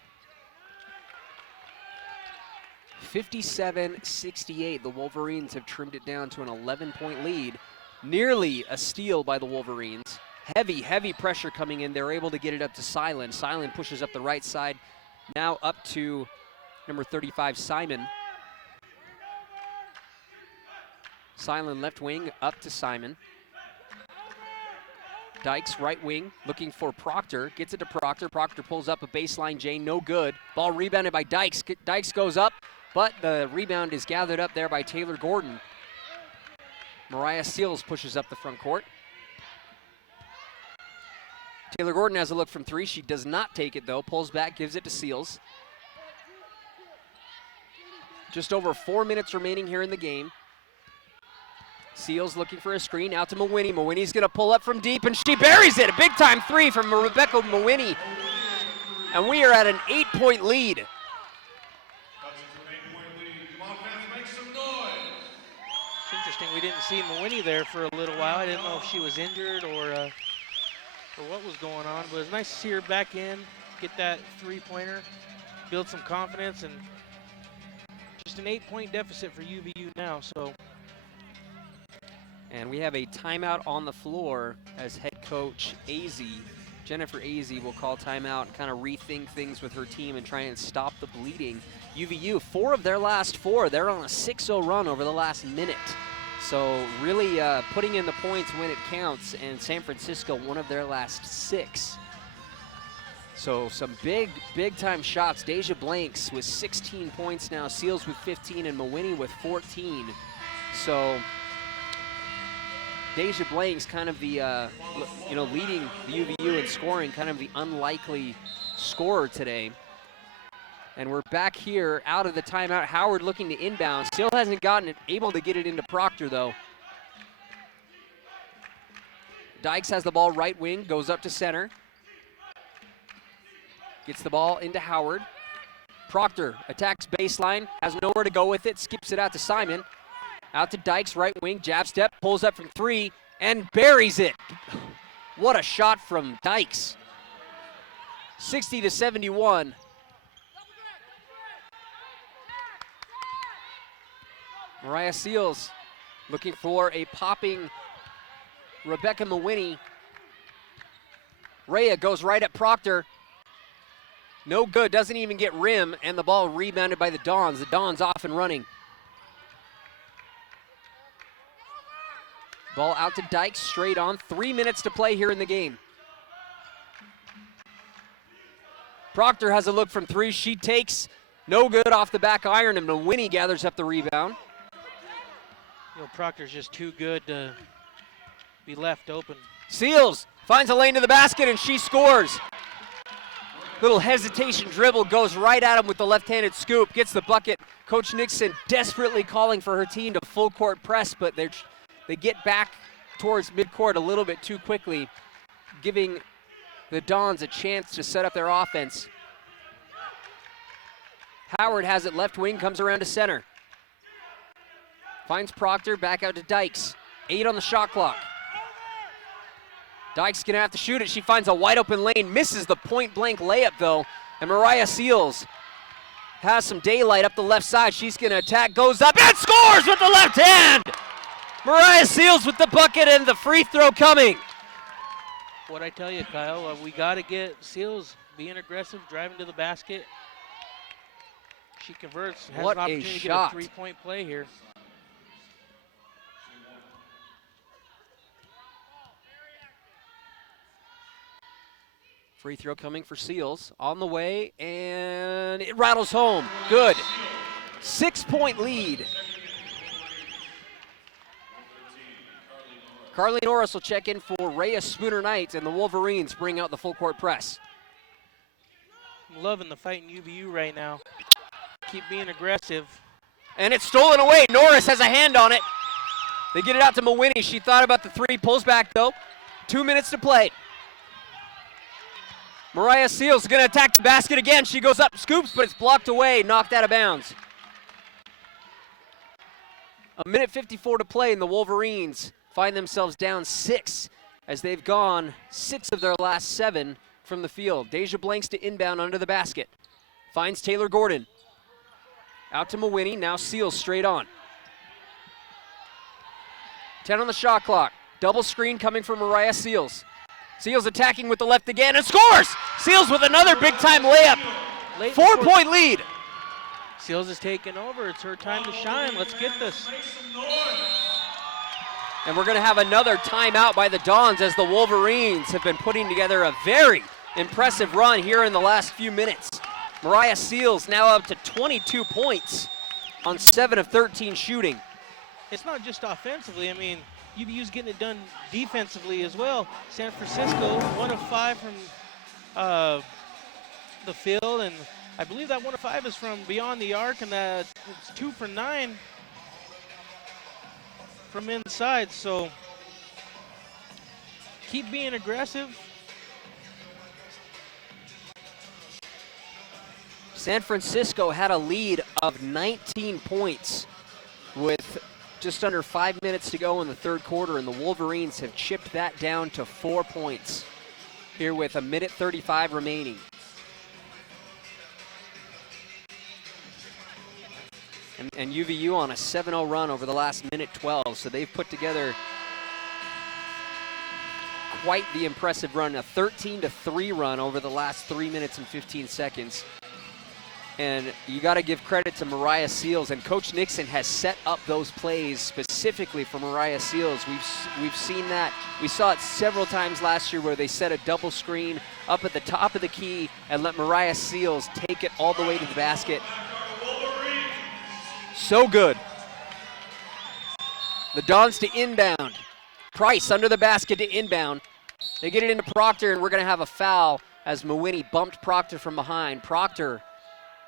57-68, the Wolverines have trimmed it down to an 11-point lead. Nearly a steal by the Wolverines. Heavy pressure coming in. They're able to get it up to Silent. Silent pushes up the right side, now up to number 35, Simon. Silent left wing, up to Simon. Dykes right wing, looking for Proctor, gets it to Proctor. Proctor pulls up a baseline, Jane, no good. Ball rebounded by Dykes. Dykes goes up, but the rebound is gathered up there by Taylor Gordon. Mariah Seals pushes up the front court. Taylor Gordon has a look from three. She does not take it though, pulls back, gives it to Seals. Just over 4 minutes remaining here in the game. Seals looking for a screen, out to Mawhinney. Mawhinney's gonna pull up from deep and she buries it. A big time three from Rebecca Mawhinney. And we are at an 8-point lead. It's interesting, we didn't see Mawhinney there for a little while. I didn't know if she was injured or what was going on, but it's nice to see her back in, get that three-pointer, build some confidence, and just an 8-point deficit for UVU now, so. And we have a timeout on the floor as head coach Jennifer Azzi will call timeout and kind of rethink things with her team and try and stop the bleeding. UVU, 4 of their last 4. They're on a 6-0 run over the last minute. So really putting in the points when it counts, and San Francisco, 1 of their last 6. So some big time shots. Deja Blanks with 16 points now, Seals with 15, and Mawhinney with 14. So Deja Blanks kind of the, leading the UVU in scoring, kind of the unlikely scorer today. And we're back here out of the timeout. Howard looking to inbound. Still hasn't able to get it into Proctor though. Dykes has the ball right wing, goes up to center. Gets the ball into Howard. Proctor attacks baseline, has nowhere to go with it, skips it out to Simon. Out to Dykes, right wing, jab step, pulls up from 3, and buries it. What a shot from Dykes. 60-71. Mariah Seals looking for a popping Rebecca Mawhinney. Rhea goes right at Proctor. No good, doesn't even get rim, and the ball rebounded by the Dons. The Dons off and running. Ball out to Dykes, straight on. 3 minutes to play here in the game. Proctor has a look from 3. She takes, no good off the back iron, and Mawhinney gathers up the rebound. Proctor's just too good to be left open. Seals finds a lane to the basket, and she scores. Little hesitation dribble, goes right at him with the left-handed scoop, gets the bucket. Coach Nixon desperately calling for her team to full court press, but they get back towards midcourt a little bit too quickly, giving the Dons a chance to set up their offense. Howard has it left wing, comes around to center. Finds Proctor, back out to Dykes. 8 on the shot clock. Dykes gonna have to shoot it. She finds a wide open lane, misses the point blank layup though, and Mariah Seals has some daylight up the left side. She's gonna attack, goes up and scores with the left hand! Mariah Seals with the bucket and the free throw coming. What I tell you, Kyle, we got to get Seals being aggressive, driving to the basket. She converts, has What an opportunity a to shot. get a 3-point play here. Free throw coming for Seals, on the way, and it rattles home. Good. 6-point lead. Carly Norris will check in for Rhea Spooner-Knight, and the Wolverines bring out the full court press. I'm loving the fight in UVU right now. Keep being aggressive. And it's stolen away. Norris has a hand on it. They get it out to Mawhinney. She thought about the 3, pulls back though. 2 minutes to play. Mariah Seals is going to attack the basket again. She goes up, scoops, but it's blocked away, knocked out of bounds. 1:54 to play, and the Wolverines find themselves down 6 as they've gone 6 of their last 7 from the field. Deja Blanks to inbound under the basket. Finds Taylor Gordon. Out to Mawhinney, now Seals straight on. 10 on the shot clock. Double screen coming from Mariah Seals. Seals attacking with the left again and scores! Seals with another big-time layup. 4-point lead. Seals is taking over. It's her time to shine. Let's get this. And we're going to have another timeout by the Dons as the Wolverines have been putting together a very impressive run here in the last few minutes. Mariah Seals now up to 22 points on 7 of 13 shooting. It's not just offensively. I mean, UVU's getting it done defensively as well. San Francisco, 1 of 5 from the field, and I believe that 1 of 5 is from beyond the arc, and that it's 2 for 9 from inside. So keep being aggressive. San Francisco had a lead of 19 points with just under 5 minutes to go in the third quarter, and the Wolverines have chipped that down to 4 points here with 1:35 remaining. And UVU on a 7-0 run over the last minute 12, so they've put together quite the impressive run, a 13-3 run over the last 3 minutes and 15 seconds. And you got to give credit to Mariah Seals, and Coach Nixon has set up those plays specifically for Mariah Seals. We've seen that. We saw it several times last year where they set a double screen up at the top of the key and let Mariah Seals take it all the way to the basket. So good. The Dons to inbound. Price under the basket to inbound. They get it into Proctor, and we're going to have a foul as Mawhinney bumped Proctor from behind. Proctor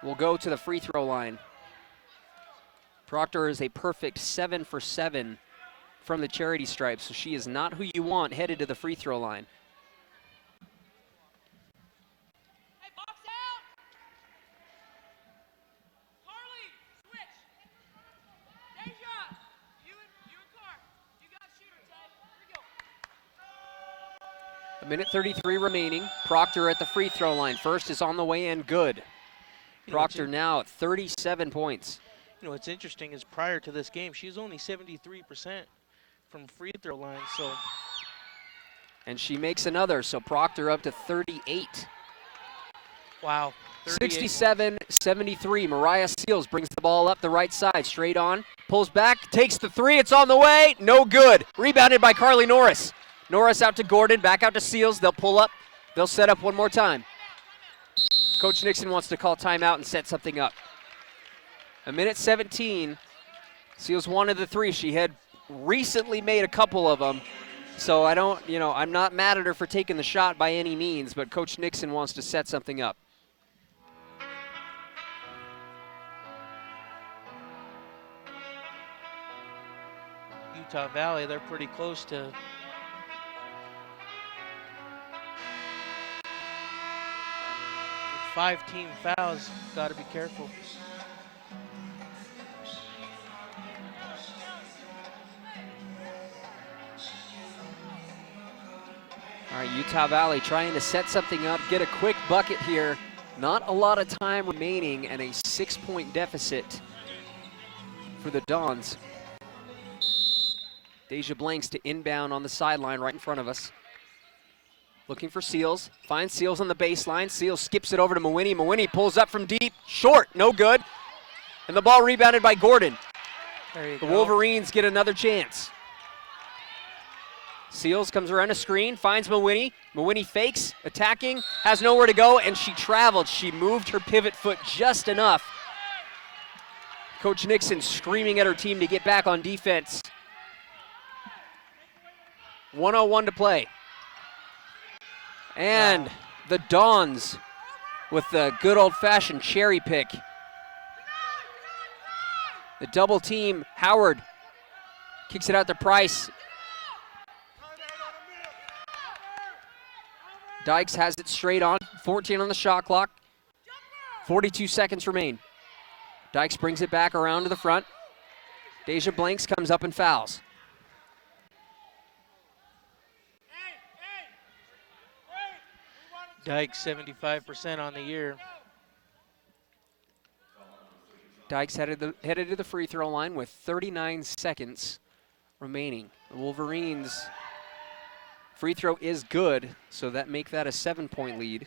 will go to the free throw line. Proctor is a perfect 7 for 7 from the charity stripe, so she is not who you want headed to the free throw line. Hey, box out! Carly, switch! Deja, you and Carr. You got shooter, Ted. Here we go. 1:33 remaining. Proctor at the free throw line. First is on the way in, good. Proctor now at 37 points. You know, what's interesting is prior to this game, she's only 73% from free throw line, so. And she makes another, so Proctor up to 38. Wow. 67-73. Mariah Seals brings the ball up the right side, straight on, pulls back, takes the three, it's on the way, no good. Rebounded by Carly Norris. Norris out to Gordon, back out to Seals, they'll pull up, they'll set up one more time. Coach Nixon wants to call timeout and set something up. 1:17. Seals wanted the three. She had recently made a couple of them, so I'm not mad at her for taking the shot by any means, but Coach Nixon wants to set something up. Utah Valley, they're pretty close to 5 team fouls. Got to be careful. All right, Utah Valley trying to set something up, get a quick bucket here. Not a lot of time remaining and a 6-point deficit for the Dons. Deja Blanks to inbound on the sideline right in front of us. Looking for Seals, finds Seals on the baseline. Seals skips it over to Mawhinney. Mawhinney pulls up from deep, short, no good. And the ball rebounded by Gordon. There you The go. Wolverines get another chance. Seals comes around a screen, finds Mawhinney. Mawhinney fakes, attacking, has nowhere to go, and she traveled. She moved her pivot foot just enough. Coach Nixon screaming at her team to get back on defense. 1:01 to play. And the Dons with the good old-fashioned cherry pick. The double team, Howard kicks it out to Price. Dykes has it straight on, 14 on the shot clock. 42 seconds remain. Dykes brings it back around to the front. Deja Blanks comes up and fouls. Dykes 75% on the year. Dykes headed to the free throw line with 39 seconds remaining. The Wolverines' free throw is good, so that make that a 7-point lead.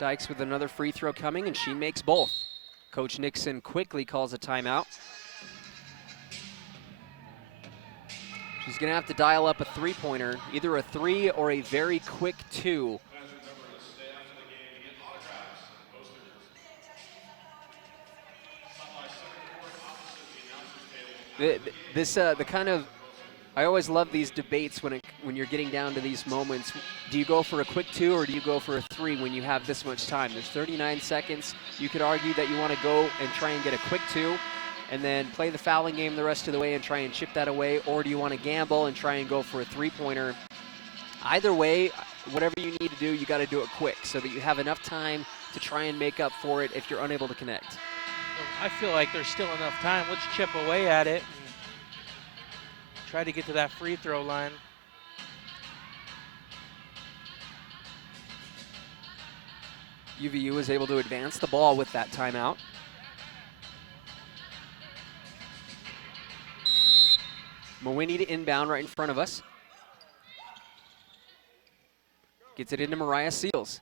Dykes with another free throw coming, and she makes both. Coach Nixon quickly calls a timeout. She's going to have to dial up a three-pointer, either a 3 or a very quick 2. I always love these debates when you're getting down to these moments. Do you go for a quick 2 or do you go for a 3 when you have this much time? There's 39 seconds. You could argue that you want to go and try and get a quick 2 and then play the fouling game the rest of the way and try and chip that away, or do you want to gamble and try and go for a three-pointer? Either way, whatever you need to do, you got to do it quick so that you have enough time to try and make up for it if you're unable to connect. I feel like there's still enough time. Let's chip away at it and try to get to that free throw line. UVU is able to advance the ball with that timeout. Mawini to inbound right in front of us. Gets it into Mariah Seals.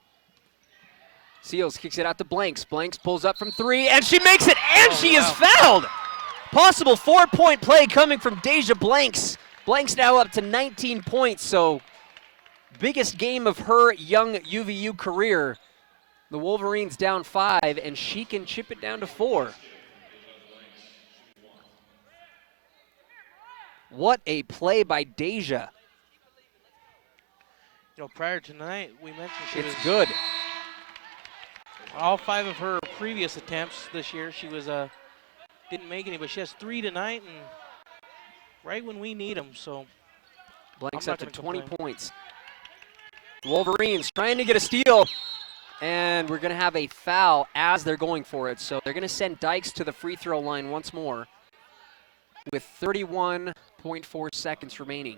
Seals kicks it out to Blanks. Blanks pulls up from 3, and she makes it, and she is fouled! Possible 4-point play coming from Deja Blanks. Blanks now up to 19 points, so biggest game of her young UVU career. The Wolverines down 5, and she can chip it down to 4. What a play by Deja. You know, prior to tonight, we mentioned she was good. All 5 of her previous attempts this year, she was didn't make any, but she has 3 tonight, and right when we need them. So Blanks up to 20 points. The Wolverines trying to get a steal, and we're going to have a foul as they're going for it. So they're going to send Dykes to the free throw line once more with 31.4 seconds remaining.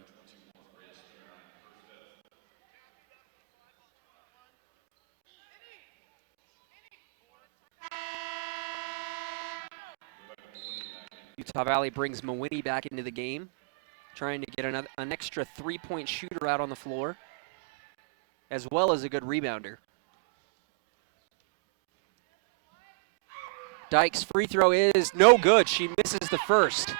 Utah Valley brings Mawini back into the game, trying to get an extra 3-point shooter out on the floor, as well as a good rebounder. Dykes' free throw is no good. She misses the first.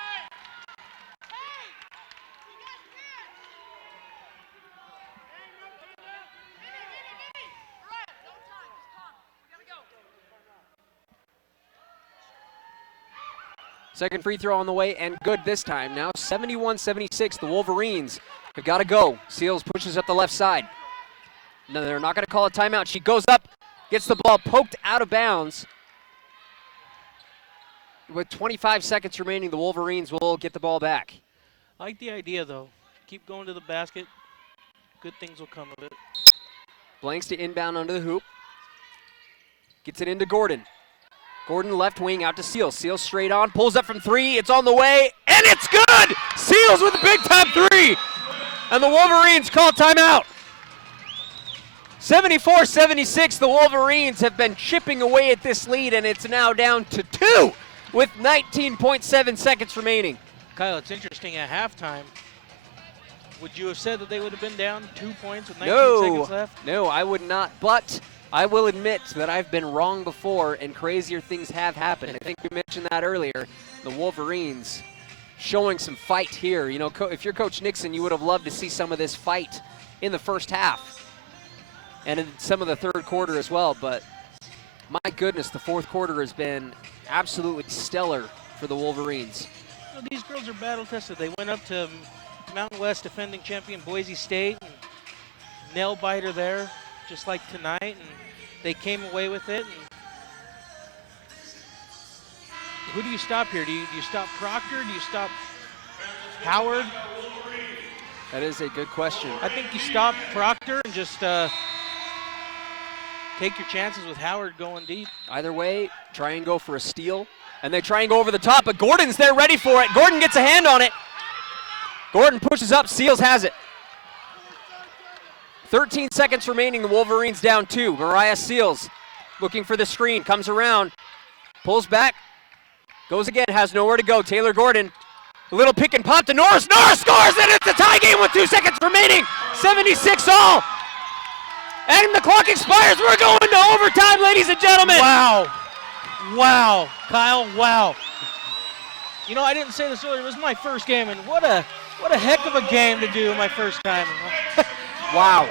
Second free throw on the way, and good this time. Now 71-76, the Wolverines have got to go. Seals pushes up the left side. No, they're not going to call a timeout. She goes up, gets the ball poked out of bounds. With 25 seconds remaining, the Wolverines will get the ball back. I like the idea, though. Keep going to the basket. Good things will come of it. Blanks to inbound under the hoop. Gets it into Gordon. Gordon left wing out to Seals. Seals straight on, pulls up from 3. It's on the way, and it's good! Seals with a big-time 3! And the Wolverines call timeout. 74-76, the Wolverines have been chipping away at this lead, and it's now down to 2 with 19.7 seconds remaining. Kyle, it's interesting at halftime. Would you have said that they would have been down 2 points with 19 seconds left? No, I would not, but I will admit that I've been wrong before and crazier things have happened. I think we mentioned that earlier. The Wolverines showing some fight here. You know, if you're Coach Nixon, you would have loved to see some of this fight in the first half and in some of the third quarter as well. But my goodness, the fourth quarter has been absolutely stellar for the Wolverines. You know, these girls are battle tested. They went up to Mountain West defending champion Boise State, and nail biter there, just like tonight, and they came away with it. And who do you stop here? Do you stop Proctor? Do you stop Howard? That is a good question. I think you stop Proctor and just take your chances with Howard going deep. Either way, try and go for a steal. And they try and go over the top, but Gordon's there ready for it. Gordon gets a hand on it. Gordon pushes up, Seals has it. 13 seconds remaining, the Wolverines down 2. Mariah Seals looking for the screen, comes around, pulls back, goes again, has nowhere to go. Taylor Gordon, a little pick and pop to Norris. Norris scores, and it's a tie game with 2 seconds remaining. 76 all. And the clock expires. We're going to overtime, ladies and gentlemen. Wow. Wow, Kyle, wow. You know, I didn't say this earlier, it was my first game, and what a heck of a game to do my first time. Wow.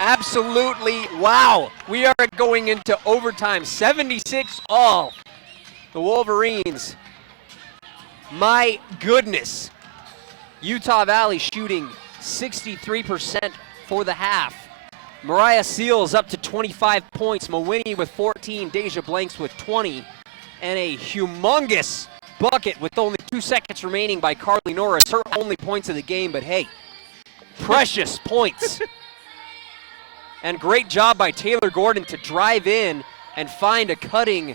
Absolutely wow. We are going into overtime, 76 all. The Wolverines, my goodness. Utah Valley shooting 63% for the half. Mariah Seals up to 25 points, Mawhinney with 14, Deja Blanks with 20, and a humongous bucket with only 2 seconds remaining by Carly Norris. Her only points of the game, but hey, precious points. And great job by Taylor Gordon to drive in and find a cutting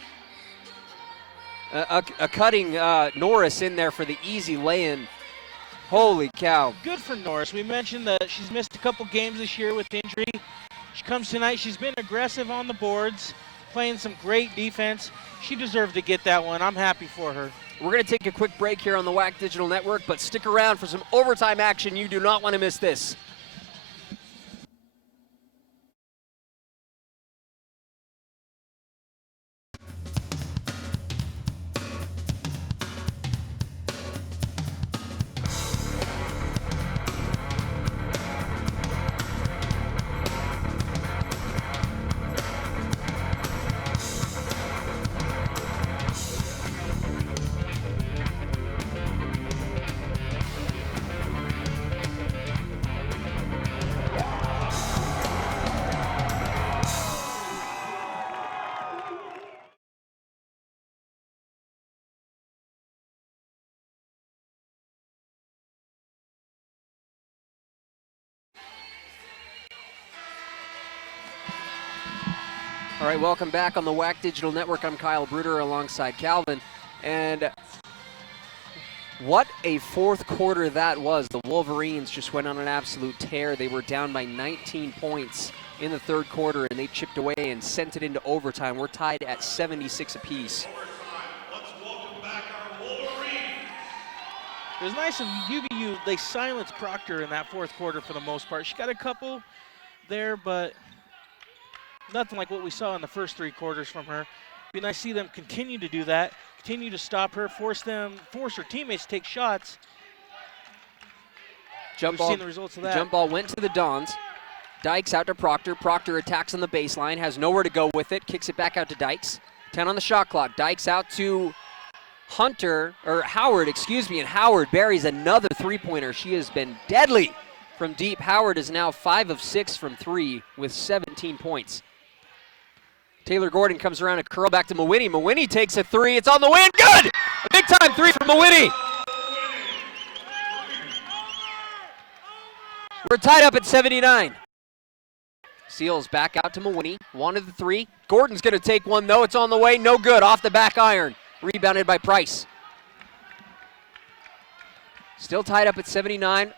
Norris in there for the easy lay-in. Holy cow. Good for Norris. We mentioned that she's missed a couple games this year with injury. She comes tonight, she's been aggressive on the boards, playing some great defense. She deserved to get that one. I'm happy for her. We're going to take a quick break here on the WAC Digital Network, but stick around for some overtime action. You do not want to miss this. All right, welcome back on the WAC Digital Network. I'm Kyle Bruder alongside Calvin. And what a fourth quarter that was. The Wolverines just went on an absolute tear. They were down by 19 points in the third quarter, and they chipped away and sent it into overtime. We're tied at 76 apiece. It was nice of UVU. They silenced Proctor in that fourth quarter for the most part. She got a couple there, but nothing like what we saw in the first 3 quarters from her. Be nice to see them continue to do that, continue to stop her, force her teammates to take shots. We've seen the results of that. Jump ball went to the Dons. Dykes out to Proctor. Proctor attacks on the baseline, has nowhere to go with it, kicks it back out to Dykes. 10 on the shot clock. Dykes out to Howard, and Howard buries another three-pointer. She has been deadly from deep. Howard is now 5 of 6 from 3 with 17 points. Taylor Gordon comes around, a curl back to Mawhinney. Mawhinney takes a 3. It's on the win. Good! A big-time 3 from Mawhinney. We're tied up at 79. Seals back out to Mawhinney. Wanted the 3. Gordon's going to take one, though. It's on the way. No good. Off the back iron. Rebounded by Price. Still tied up at 79.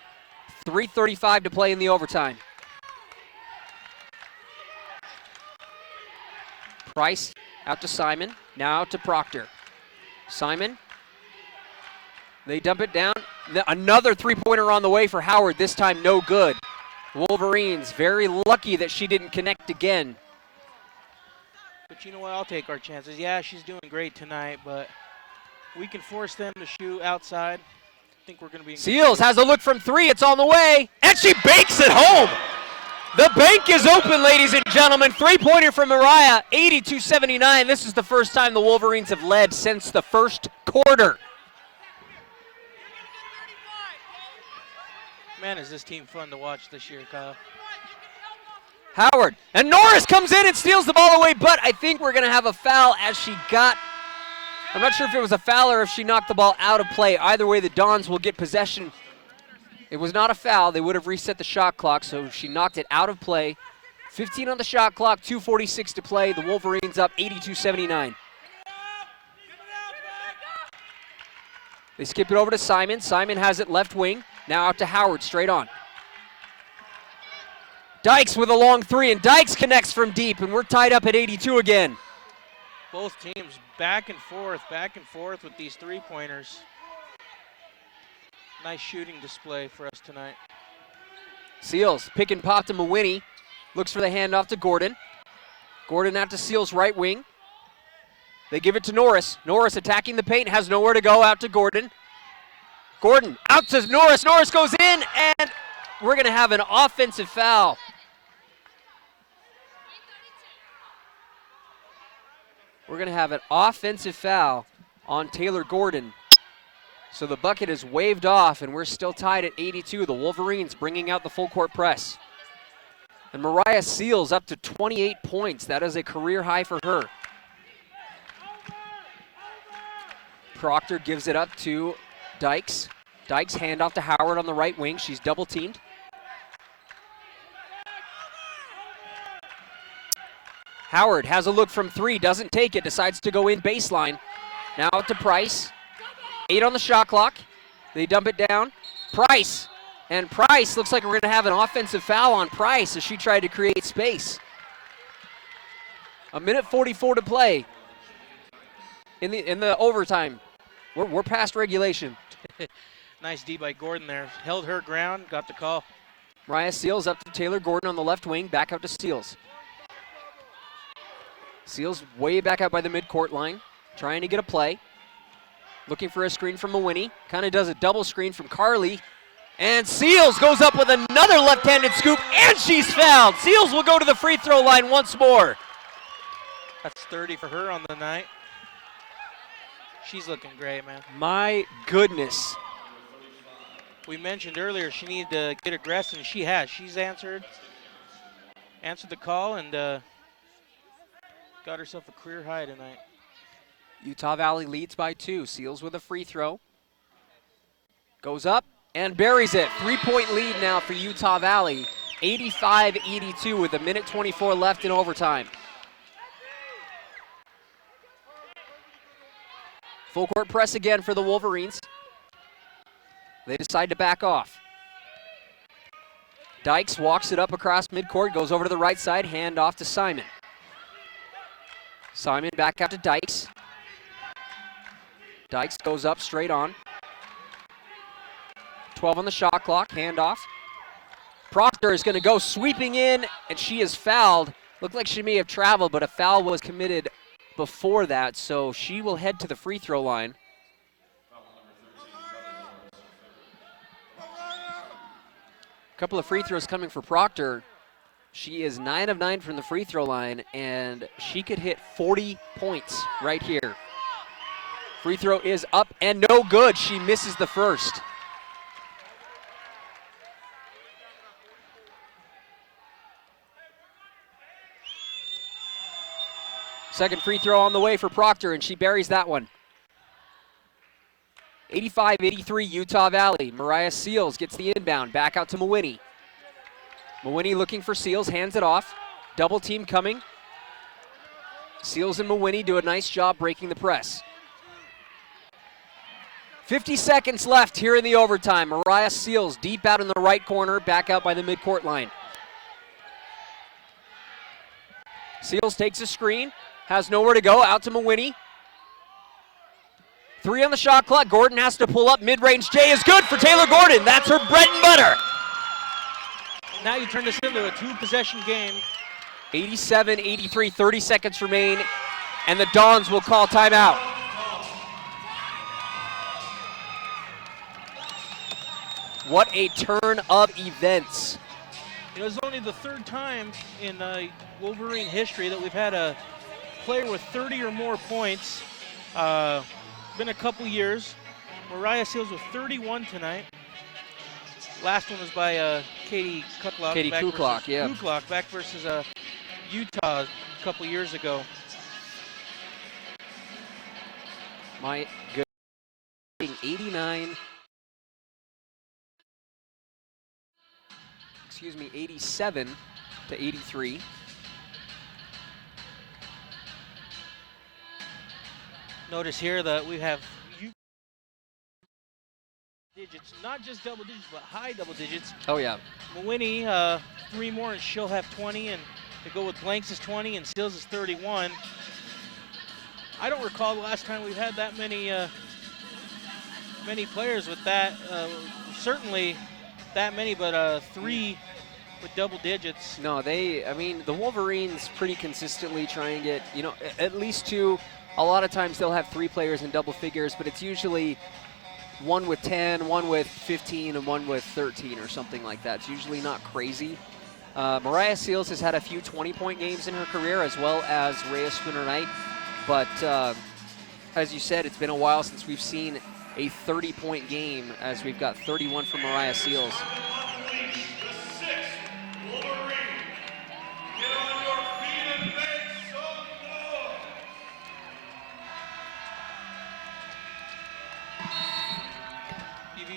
3:35 to play in the overtime. Price out to Simon, now out to Proctor. Simon, they dump it down. Another three-pointer on the way for Howard, this time no good. Wolverines very lucky that she didn't connect again. But you know what, I'll take our chances. Yeah, she's doing great tonight, but we can force them to shoot outside. I think we're going to be... Seals has a look from 3, it's on the way, and she banks it home. The bank is open, ladies and gentlemen. Three-pointer from Mariah, 82-79. This is the first time the Wolverines have led since the first quarter. Man, is this team fun to watch this year, Kyle. Howard, and Norris comes in and steals the ball away, but I think we're going to have a foul as she got, I'm not sure if it was a foul or if she knocked the ball out of play. Either way, the Dons will get possession. It was not a foul. They would have reset the shot clock, so she knocked it out of play. 15 on the shot clock, 2:46 to play. The Wolverines up 82-79. They skip it over to Simon. Simon has it left wing. Now out to Howard, straight on. Dykes with a long three, and Dykes connects from deep, and we're tied up at 82 again. Both teams back and forth with these three-pointers. Nice shooting display for us tonight. Seals, pick and pop to Mawhinney. Looks for the handoff to Gordon. Gordon out to Seals' right wing. They give it to Norris. Norris attacking the paint, has nowhere to go, out to Gordon. Gordon out to Norris. Norris goes in, and we're going to have an offensive foul. We're going to have an offensive foul on Taylor Gordon. So the bucket is waved off, and we're still tied at 82. The Wolverines bringing out the full court press. And Mariah Seals up to 28 points. That is a career high for her. Proctor gives it up to Dykes. Dykes handoff to Howard on the right wing. She's double teamed. Howard has a look from three, doesn't take it, decides to go in baseline. Now out to Price. 8 on the shot clock. They dump it down. Price. And Price, looks like we're going to have an offensive foul on Price as she tried to create space. 1:44 to play in the overtime. We're past regulation. Nice D by Gordon there. Held her ground, got the call. Mariah Seals up to Taylor Gordon on the left wing, back out to Seals. Seals way back out by the midcourt line, trying to get a play. Looking for a screen from Mawhinney. Kind of does a double screen from Carly. And Seals goes up with another left-handed scoop, and she's fouled. Seals will go to the free throw line once more. That's 30 for her on the night. She's looking great, man. My goodness. We mentioned earlier she needed to get aggressive, and she has. She's answered the call and got herself a career high tonight. Utah Valley leads by 2. Seals with a free throw. Goes up and buries it. 3-point lead now for Utah Valley. 85-82 with 1:24 left in overtime. Full court press again for the Wolverines. They decide to back off. Dykes walks it up across midcourt, goes over to the right side, hand off to Simon. Simon back out to Dykes. Dykes goes up straight on. 12 on the shot clock, handoff. Proctor is going to go sweeping in, and she is fouled. Looked like she may have traveled, but a foul was committed before that, so she will head to the free throw line. A couple of free throws coming for Proctor. She is 9 of 9 from the free throw line, and she could hit 40 points right here. Free throw is up and no good. She misses the first. Second free throw on the way for Proctor, and she buries that one. 85-83 Utah Valley. Mariah Seals gets the inbound, back out to Mawhinney. Mawhinney looking for Seals, hands it off. Double team coming. Seals and Mawhinney do a nice job breaking the press. 50 seconds left here in the overtime. Mariah Seals deep out in the right corner, back out by the midcourt line. Seals takes a screen, has nowhere to go, out to Mawhinney. 3 on the shot clock. Gordon has to pull up. Mid-range J is good for Taylor Gordon. That's her bread and butter. Now you turn this into a 2-possession game. 87-83, 30 seconds remain, and the Dons will call timeout. What a turn of events. It was only the 3rd time in Wolverine history that we've had a player with 30 or more points. Been a couple years. Mariah Seals with 31 tonight. Last one was by Katie Kuklock. Katie Kuklock, yeah. Kuklock back versus Utah a couple years ago. My good 89. 87-83. Notice here that we have digits. Not just double digits, but high double digits. Oh, yeah. Mawhinney, 3 more, and she'll have 20. And to go with Blanks is 20, and Seals is 31. I don't recall the last time we've had that many players with that. Certainly that many, but 3 with double digits. No, I mean, the Wolverines pretty consistently try and get, at least 2. A lot of times they'll have 3 players in double figures, but it's usually 1 with 10, 1 with 15, and 1 with 13 or something like that. It's usually not crazy. Mariah Seals has had a few 20-point games in her career, as well as Rhea Spooner-Knight. But as you said, it's been a while since we've seen a 30-point game, as we've got 31 for Mariah Seals.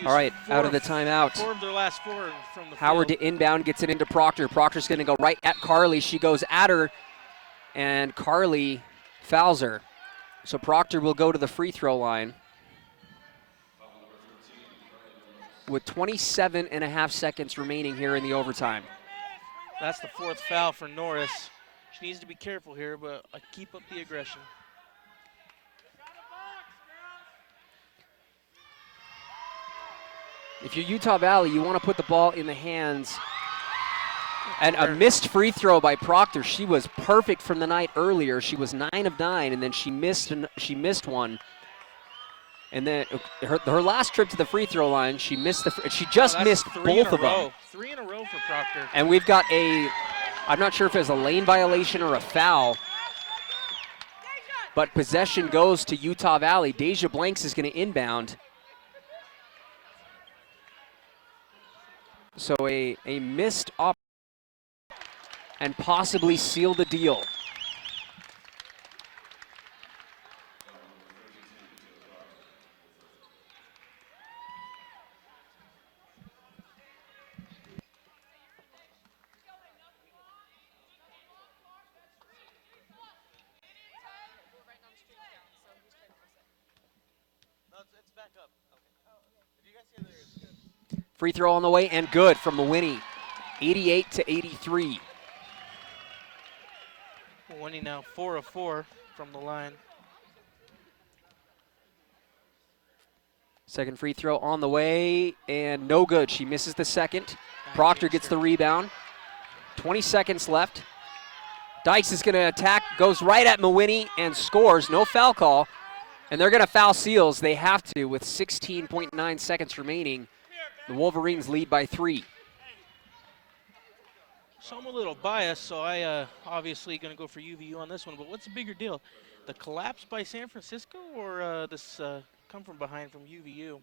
All right, out of the timeout. 4 of their last 4 from the Howard field. to inbound, gets it into Proctor. Proctor's going to go right at Carly. She goes at her, and Carly fouls her. So Proctor will go to the free throw line with 27.5 seconds remaining here in the overtime. That's the 4th foul for Norris. She needs to be careful here, but keep up the aggression. If you're Utah Valley, you want to put the ball in the hands. And a missed free throw by Proctor. She was perfect from the night earlier. She was 9 of 9, and then she missed one. And then her last trip to the free throw line, she missed she just missed both of them. 3 in a row for Proctor. And we've got I'm not sure if it was a lane violation or a foul, but possession goes to Utah Valley. Deja Blanks is going to inbound. So a missed opportunity and possibly seal the deal. Free throw on the way and good from Mawhinney, 88-83. Mawhinney now 4 of 4 from the line. Second free throw on the way and no good. She misses the second. Proctor gets the rebound. 20 seconds left. Dykes is going to attack, goes right at Mawhinney and scores. No foul call. And they're going to foul Seals. They have to with 16.9 seconds remaining. The Wolverines lead by 3. So I'm a little biased, so I obviously going to go for UVU on this one. But what's the bigger deal? The collapse by San Francisco or this come from behind from UVU?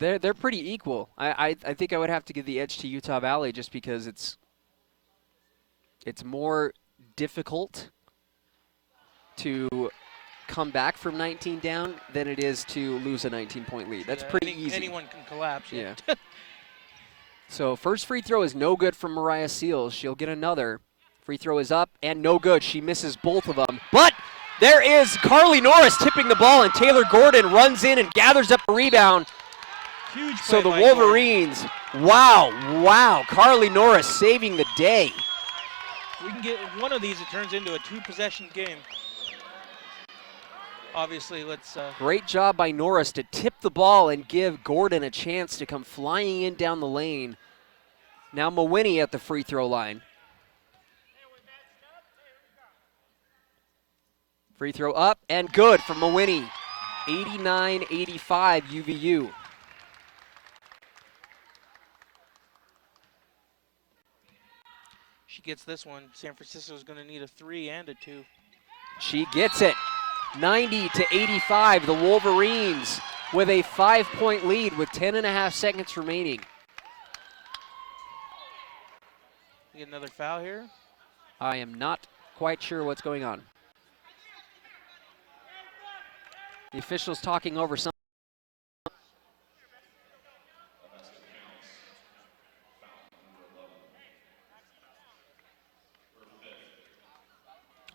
They're pretty equal. I think I would have to give the edge to Utah Valley just because it's more difficult to come back from 19 down than it is to lose a 19-point lead. That's pretty easy. Anyone can collapse. Yeah. So first free throw is no good from Mariah Seals. She'll get another. Free throw is up and no good. She misses both of them. But there is Carly Norris tipping the ball, and Taylor Gordon runs in and gathers up the rebound. Huge play So the by Wolverines, wow, Carly Norris saving the day. If we can get one of these, it turns into a 2-possession game. Obviously, let's... Great job by Norris to tip the ball and give Gordon a chance to come flying in down the lane. Now Mawhinney at the free throw line. Free throw up and good from Mawhinney. 89-85 UVU. She gets this one. San Francisco's going to need a 3 and a 2. She gets it. 90-85, the Wolverines with a 5-point lead with 10.5 seconds remaining. Get another foul here. I am not quite sure what's going on. The officials talking over something.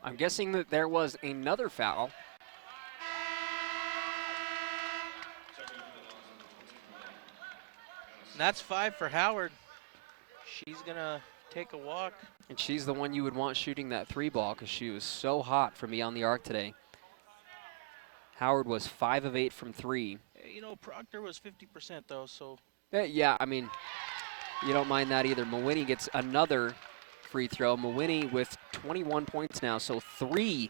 I'm guessing that there was another foul. And that's 5 for Howard. She's going to take a walk. And she's the one you would want shooting that 3 ball because she was so hot from beyond the arc today. Howard was 5 of 8 from 3. You know, Proctor was 50% though, so. Yeah, I mean, you don't mind that either. Mawhinney gets another free throw. Mawhinney with 21 points now, so 3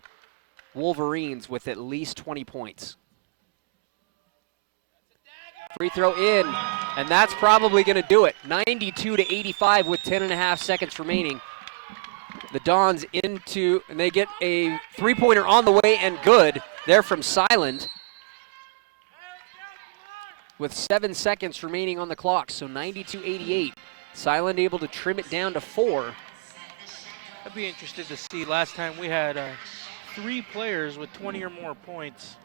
Wolverines with at least 20 points. Free throw in, and that's probably going to do it. 92-85 with 10.5 seconds remaining. The Dons into, and they get a 3-pointer on the way and good. They're from Siland with 7 seconds remaining on the clock, so 92-88. Siland able to trim it down to 4. I'd be interested to see. Last time we had 3 players with 20 or more points.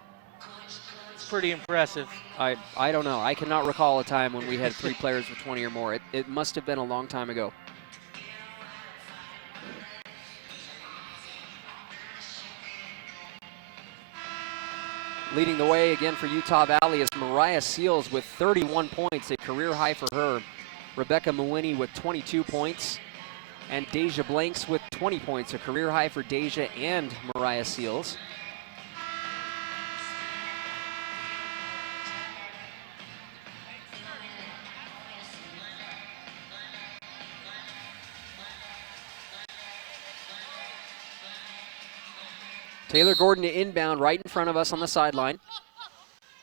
It's pretty impressive. I don't know. I cannot recall a time when we had 3 players with 20 or more. It must have been a long time ago. Leading the way again for Utah Valley is Mariah Seals with 31 points, a career high for her. Rebecca Mawhinney with 22 points. And Deja Blanks with 20 points, a career high for Deja and Mariah Seals. Taylor Gordon to inbound right in front of us on the sideline.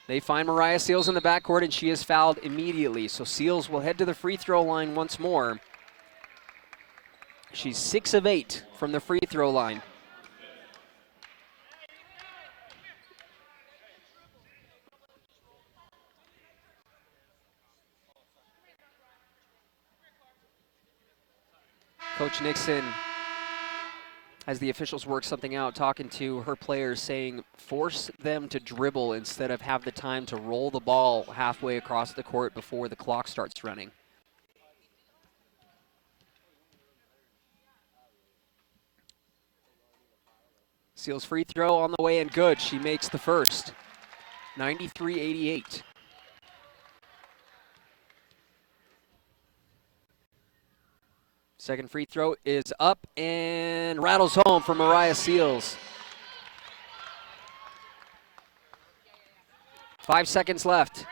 They find Mariah Seals in the backcourt, and she is fouled immediately. So Seals will head to the free throw line once more. She's 6 of 8 from the free throw line. Coach Nixon, as the officials work something out, talking to her players, saying force them to dribble instead of have the time to roll the ball halfway across the court before the clock starts running. Seals free throw on the way and good. She makes the first. 93-88. Second free throw is up and rattles home for Mariah Seals. 5 seconds left.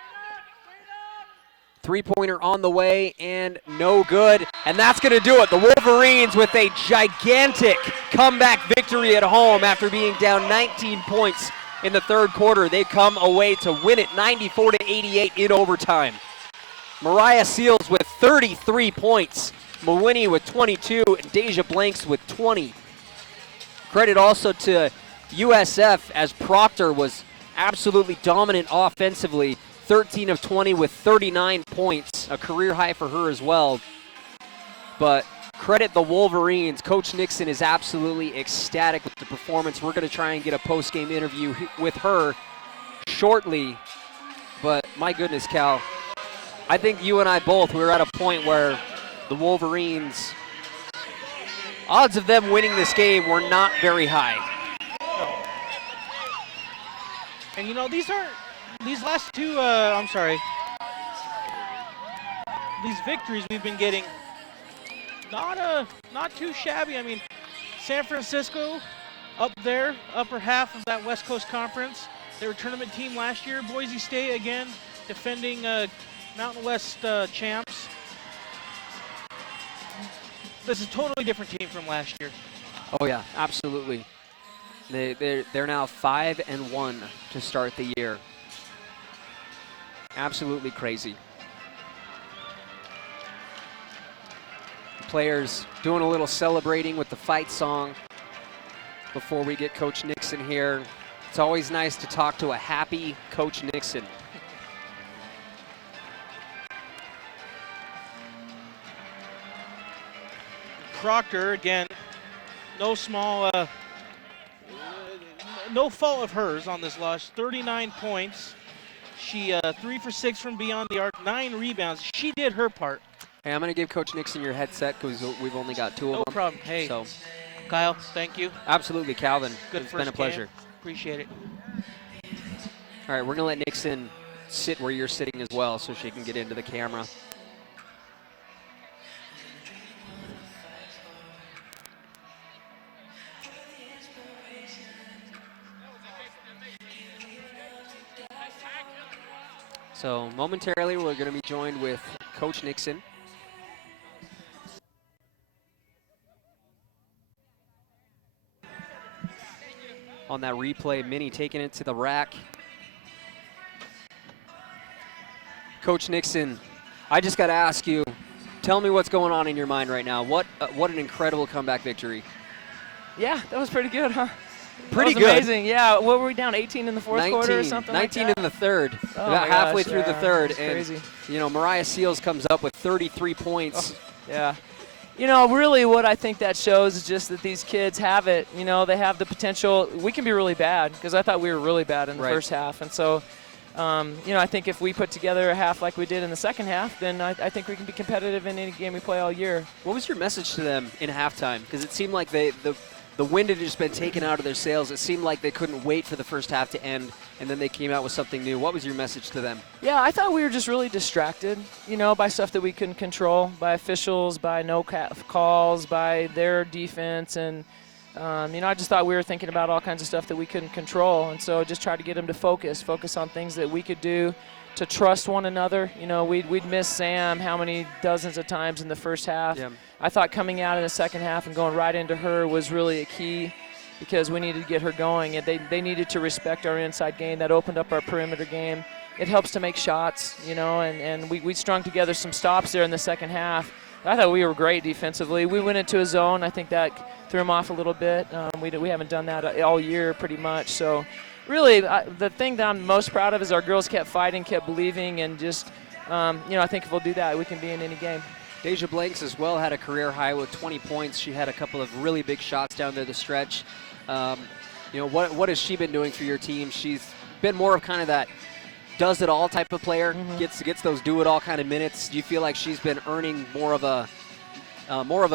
3-pointer on the way and no good. And that's going to do it. The Wolverines with a gigantic comeback victory at home after being down 19 points in the third quarter. They come away to win it 94-88 in overtime. Mariah Seals with 33 points. Mawhinney with 22, and Deja Blanks with 20. Credit also to USF as Proctor was absolutely dominant offensively. 13 of 20 with 39 points, a career high for her as well. But credit the Wolverines. Coach Nixon is absolutely ecstatic with the performance. We're going to try and get a post-game interview with her shortly. But my goodness, Cal, I think you and I both, we were at a point where the Wolverines, odds of them winning this game were not very high. And you know, these last two, these victories we've been getting, not too shabby. I mean, San Francisco up there, upper half of that West Coast Conference. They were a tournament team last year. Boise State again, defending Mountain West champs. This is a totally different team from last year. Oh yeah, absolutely. They're now 5-1 to start the year. Absolutely crazy. Players doing a little celebrating with the fight song before we get Coach Nixon here. It's always nice to talk to a happy Coach Nixon. Proctor, again, no fault of hers on this loss. 39 points. She 3 for 6 from beyond the arc, 9 rebounds. She did her part. Hey, I'm going to give Coach Nixon your headset because we've only got 2 of them. No problem. Hey, so. Kyle, thank you. Absolutely, Calvin. Good It's been a pleasure. Game. Appreciate it. All right, we're going to let Nixon sit where you're sitting as well so she can get into the camera. So momentarily, we're going to be joined with Coach Nixon. On that replay, Minnie taking it to the rack. Coach Nixon, I just got to ask you, tell me what's going on in your mind right now. What an incredible comeback victory. Yeah, that was pretty good, huh? Pretty that was good. amazing. Yeah, what were we down, 18 in the fourth quarter or something 19 like that? in the third. Oh About my halfway gosh, through the yeah, third. it's And, crazy. you know, Mariah Seals comes up with 33 points. Yeah. You know, really what I think that shows is just that these kids have it. You know, they have the potential. We can be really bad because I thought we were really bad in the first half. And so, you know, I think if we put together a half like we did in the second half, then I think we can be competitive in any game we play all year. What was your message to them in halftime? Because it seemed like the wind had just been taken out of their sails. It seemed like they couldn't wait for the first half to end, and then they came out with something new. What was your message to them? Yeah, I thought we were just really distracted, you know, by stuff that we couldn't control, by officials, by no calls, by their defense. And, you know, I just thought we were thinking about all kinds of stuff that we couldn't control. And so just tried to get them to focus on things that we could do to trust one another. You know, we'd miss Sam how many dozens of times in the first half. Yeah. I thought coming out in the second half and going right into her was really a key because we needed to get her going. And they needed to respect our inside game. That opened up our perimeter game. It helps to make shots, you know, and we strung together some stops there in the second half. I thought we were great defensively. We went into a zone. I think that threw them off a little bit. We haven't done that all year pretty much. So really, the thing that I'm most proud of is our girls kept fighting, kept believing, and just, you know, I think if we'll do that, we can be in any game. Deja Blanks as well had a career high with 20 points. She had a couple of really big shots down there the stretch. You know, what has she been doing for your team? She's been more of kind of that does-it-all type of player, gets those do-it-all kind of minutes. Do you feel like she's been earning more of a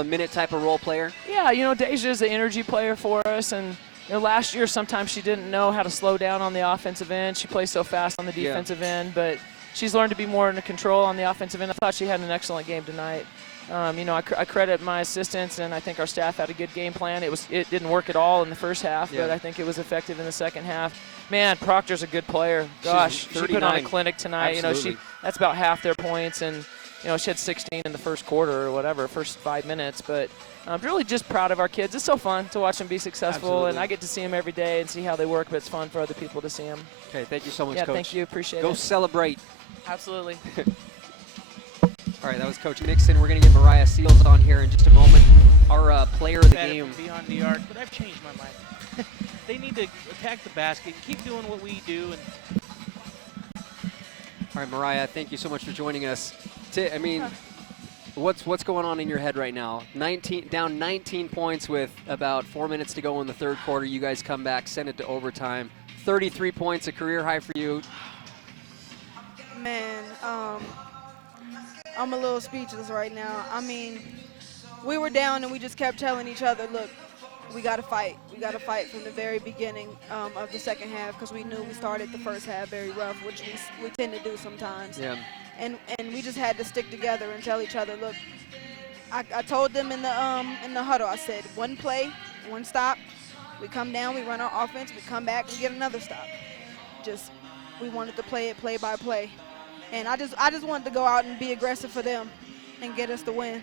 minute type of role player? Yeah, you know, Deja's an energy player for us, and you know, last year sometimes she didn't know how to slow down on the offensive end. She plays so fast on the defensive end, but she's learned to be more in control on the offensive end. I thought she had an excellent game tonight. You know, I credit my assistants, and I think our staff had a good game plan. It didn't work at all in the first half, but I think it was effective in the second half. Man, Proctor's a good player. Gosh, she put on a clinic tonight. Absolutely. You know, that's about half their points, and you know, she had 16 in the first quarter or whatever, first 5 minutes. But I'm really just proud of our kids. It's so fun to watch them be successful, Absolutely. and I get to see them every day and see how they work, but it's fun for other people to see them. Okay, thank you so much, Yeah, Coach. thank you. Appreciate it. Go celebrate. Absolutely. All right, that was Coach Nixon. We're going to get Mariah Seals on here in just a moment. Our player of the Had it game. from beyond the arc, but I've changed my mind. They need to attack the basket, keep doing what we do. And All right, Mariah, thank you so much for joining us. I mean, what's going on in your head right now? Down 19 points with about 4 minutes to go in the third quarter. You guys come back, send it to overtime. 33 points, a career high for you. Man, I'm a little speechless right now. I mean, we were down and we just kept telling each other, look, we got to fight. We got to fight from the very beginning of the second half because we knew we started the first half very rough, which we tend to do sometimes. Yeah. And we just had to stick together and tell each other, look, I told them in the huddle, I said, one play, one stop, we come down, we run our offense, we come back, we get another stop. Just, we wanted to play it play by play. And I just wanted to go out and be aggressive for them and get us the win.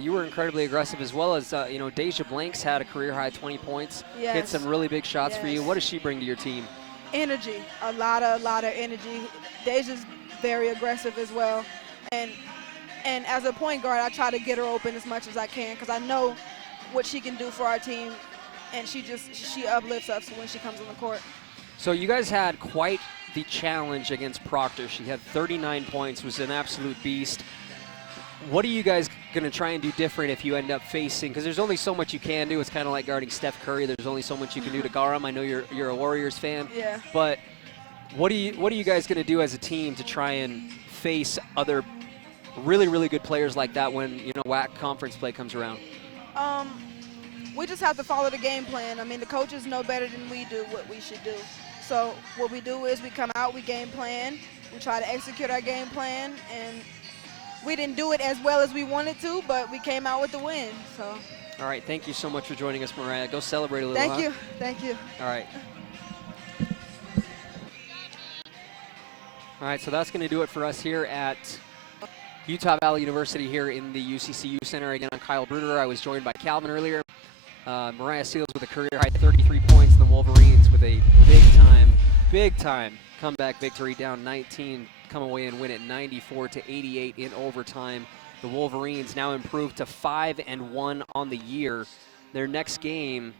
You were incredibly aggressive as well as, you know, Deja Blanks had a career high 20 points. Yes. Hit some really big shots for you. Yes. What does she bring to your team? Energy, a lot of energy. Deja's very aggressive as well. And as a point guard, I try to get her open as much as I can because I know what she can do for our team. And she uplifts us when she comes on the court. So you guys had quite the challenge against Proctor. She had 39 points, was an absolute beast. What are you guys going to try and do different if you end up facing? Because there's only so much you can do. It's kind of like guarding Steph Curry. There's only so much you can do to guard him. I know you're a Warriors fan. Yeah. But what are you guys going to do as a team to try and face other really, really good players like that when, you know, WAC conference play comes around? We just have to follow the game plan. I mean, the coaches know better than we do what we should do. So what we do is we come out, we game plan, we try to execute our game plan, and we didn't do it as well as we wanted to, but we came out with the win. So. All right, thank you so much for joining us, Mariah. Go celebrate a little. Thank you. Thank you. All right. All right, so that's going to do it for us here at Utah Valley University here in the UCCU Center. Again, I'm Kyle Bruder. I was joined by Calvin earlier. Mariah Seals with a career-high 33 points, and the Wolverines with a big-time comeback victory, down 19, come away and win it 94-88 in overtime. The Wolverines now improved to 5-1 on the year. Their next game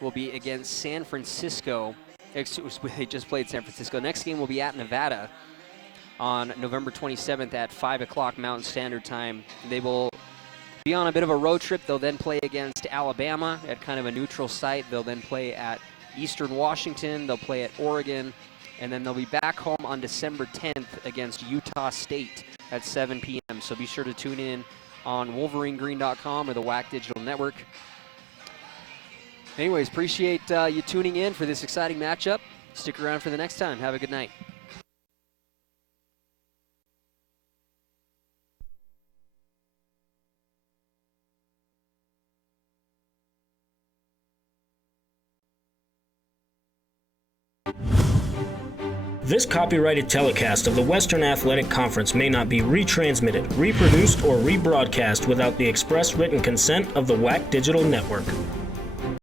will be against San Francisco. They just played San Francisco. Next game will be at Nevada on November 27th at 5 o'clock Mountain Standard Time. They will be on a bit of a road trip. They'll then play against Alabama at kind of a neutral site. They'll then play at Eastern Washington. They'll play at Oregon. And then they'll be back home on December 10th against Utah State at 7 p.m. So be sure to tune in on WolverineGreen.com or the WAC Digital Network. Anyways, appreciate you tuning in for this exciting matchup. Stick around for the next time. Have a good night. This copyrighted telecast of the Western Athletic Conference may not be retransmitted, reproduced, or rebroadcast without the express written consent of the WAC Digital Network.